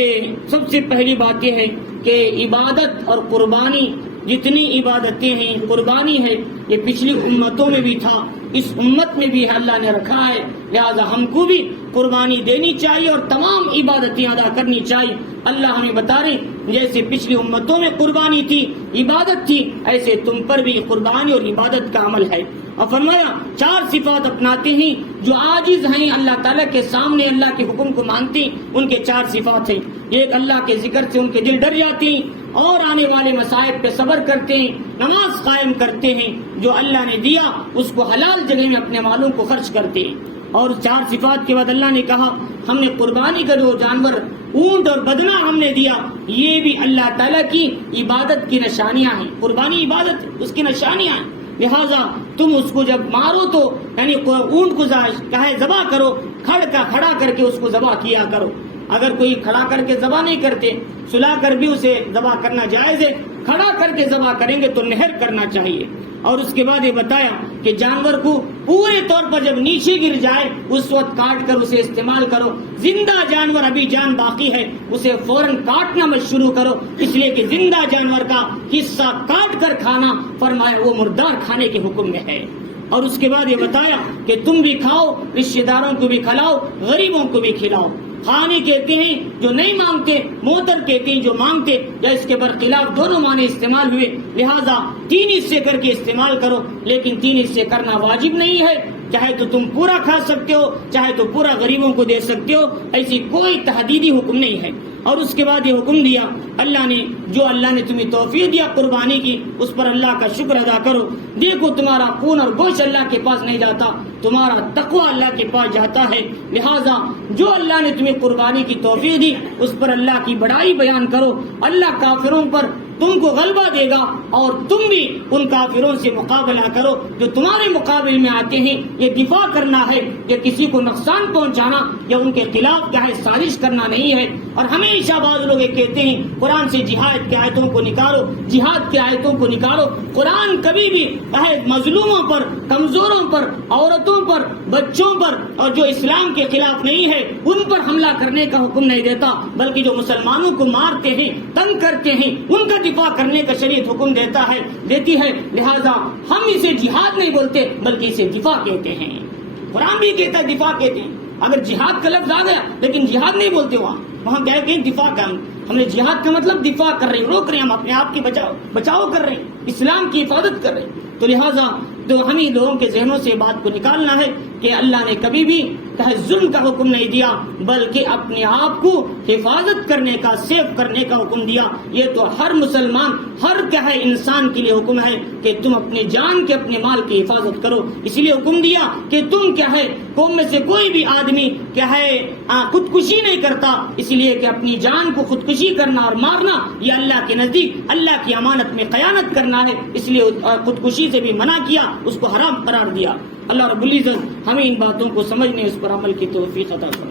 سب سے پہلی بات یہ ہے کہ عبادت اور قربانی، جتنی عبادتیں ہیں قربانی ہے، یہ پچھلی امتوں میں بھی تھا، اس امت میں بھی اللہ نے رکھا ہے. لہذا ہم کو بھی قربانی دینی چاہیے اور تمام عبادتیں ادا کرنی چاہیے. اللہ ہمیں بتا رہے جیسے پچھلی امتوں میں قربانی تھی، عبادت تھی، ایسے تم پر بھی قربانی اور عبادت کا عمل ہے. اور فرمایا 4 صفات اپناتے ہیں جو عاجز ہیں اللہ تعالیٰ کے سامنے، اللہ کے حکم کو مانتے ہیں. ان کے 4 صفات ہیں. ایک، اللہ کے ذکر سے ان کے دل ڈر جاتے ہیں اور آنے والے مصائب پہ صبر کرتے ہیں، نماز قائم کرتے ہیں، جو اللہ نے دیا اس کو حلال جگہ میں اپنے مالوں کو خرچ کرتے ہیں. اور 4 صفات کے بعد اللہ نے کہا ہم نے قربانی کا جو جانور اونٹ اور بدنہ ہم نے دیا، یہ بھی اللہ تعالیٰ کی عبادت کی نشانیاں ہیں. قربانی عبادت اس کی نشانیاں ہیں. لہذا تم اس کو جب مارو تو یعنی اونٹ کو ذبح کرو، کھڑا کر کے اس کو ذبح کیا کرو. اگر کوئی کھڑا کر کے ذبح نہیں کرتے، سلا کر بھی اسے ذبح کرنا جائز ہے. کھڑا کر کے ذبح کریں گے تو نہر کرنا چاہیے. اور اس کے بعد یہ بتایا کہ جانور کو پورے طور پر جب نیچے گر جائے اس وقت کاٹ کر اسے استعمال کرو. زندہ جانور ابھی جان باقی ہے اسے فوراً کاٹنا مت شروع کرو، اس لیے کہ زندہ جانور کا حصہ کاٹ کر کھانا فرمایا وہ مردار کھانے کے حکم میں ہے. اور اس کے بعد یہ بتایا کہ تم بھی کھاؤ، رشتہ داروں کو بھی کھلاؤ، غریبوں کو بھی کھلاؤ. خانی کہتے ہیں جو نہیں مانگتے، موتر کہتے ہیں جو مانگتے، یا اس کے برخلاف دونوں معنی استعمال ہوئے، لہذا 3 حصے کر کے استعمال کرو، لیکن 3 حصے کرنا واجب نہیں ہے، چاہے تو تم پورا کھا سکتے ہو، چاہے تو پورا غریبوں کو دے سکتے ہو، ایسی کوئی تحدیدی حکم نہیں ہے۔ اور اس کے بعد یہ حکم دیا اللہ نے تمہیں توفیق دیا قربانی کی، اس پر اللہ کا شکر ادا کرو۔ دیکھو تمہارا خون اور گوشت اللہ کے پاس نہیں جاتا، تمہارا تقوی اللہ کے پاس جاتا ہے، لہذا جو اللہ نے تمہیں قربانی کی توفیق دی اس پر اللہ کی بڑائی بیان کرو۔ اللہ کافروں پر تم کو غلبہ دے گا اور تم بھی ان کافروں سے مقابلہ کرو جو تمہارے مقابل میں آتے ہیں۔ یہ دفاع کرنا ہے، یہ کسی کو نقصان پہنچانا یا ان کے خلاف کیا ہے سازش کرنا نہیں ہے۔ اور ہمیشہ بعض لوگ یہ کہتے ہیں قرآن سے جہاد کی آیتوں کو نکالو، جہاد کی آیتوں کو نکالو۔ قرآن کبھی بھی مظلوموں پر، کمزوروں پر، عورتوں پر، بچوں پر اور جو اسلام کے خلاف نہیں ہے ان پر حملہ کرنے کا حکم نہیں دیتا، بلکہ جو مسلمانوں کو مارتے ہیں، تنگ کرتے ہیں، ان کا دفاع کرنے کا شریعت حکم دیتی ہے۔ لہذا ہم اسے جہاد نہیں بولتے بلکہ اسے دفاع کہتے ہیں۔ قرآن بھی کہتا ہے دفاع کہتے ہیں۔ اگر جہاد کا لفظ آ گیا لیکن جہاد نہیں بولتے، وہاں کہتے ہیں دفاع کا، ہم نے جہاد کا مطلب دفاع کر رہے ہیں، روک رہے ہیں، ہم اپنے آپ کی بچاؤ کر رہے ہیں، اسلام کی حفاظت کر رہے ہیں۔ تو لہٰذا ہمیں لوگوں کے ذہنوں سے بات کو نکالنا ہے کہ اللہ نے کبھی بھی ظلم کا حکم نہیں دیا بلکہ اپنے آپ کو حفاظت کرنے کا، سیف کرنے کا حکم دیا۔ یہ تو ہر مسلمان، ہر انسان کے لیے حکم ہے کہ تم اپنے جان کے، اپنے مال کی حفاظت کرو۔ اس لیے حکم دیا کہ تم قوم میں سے کوئی بھی آدمی خودکشی نہیں کرتا، اس لیے کہ اپنی جان کو خودکشی کرنا اور مارنا یہ اللہ کے نزدیک اللہ کی امانت میں خیانت کرنا ہے، اس لیے خودکشی سے بھی منع کیا، اس کو حرام قرار دیا۔ اللہ رب العزت ہمیں ان باتوں کو سمجھنے، اس پر عمل کی توفیق عطا فرمائے۔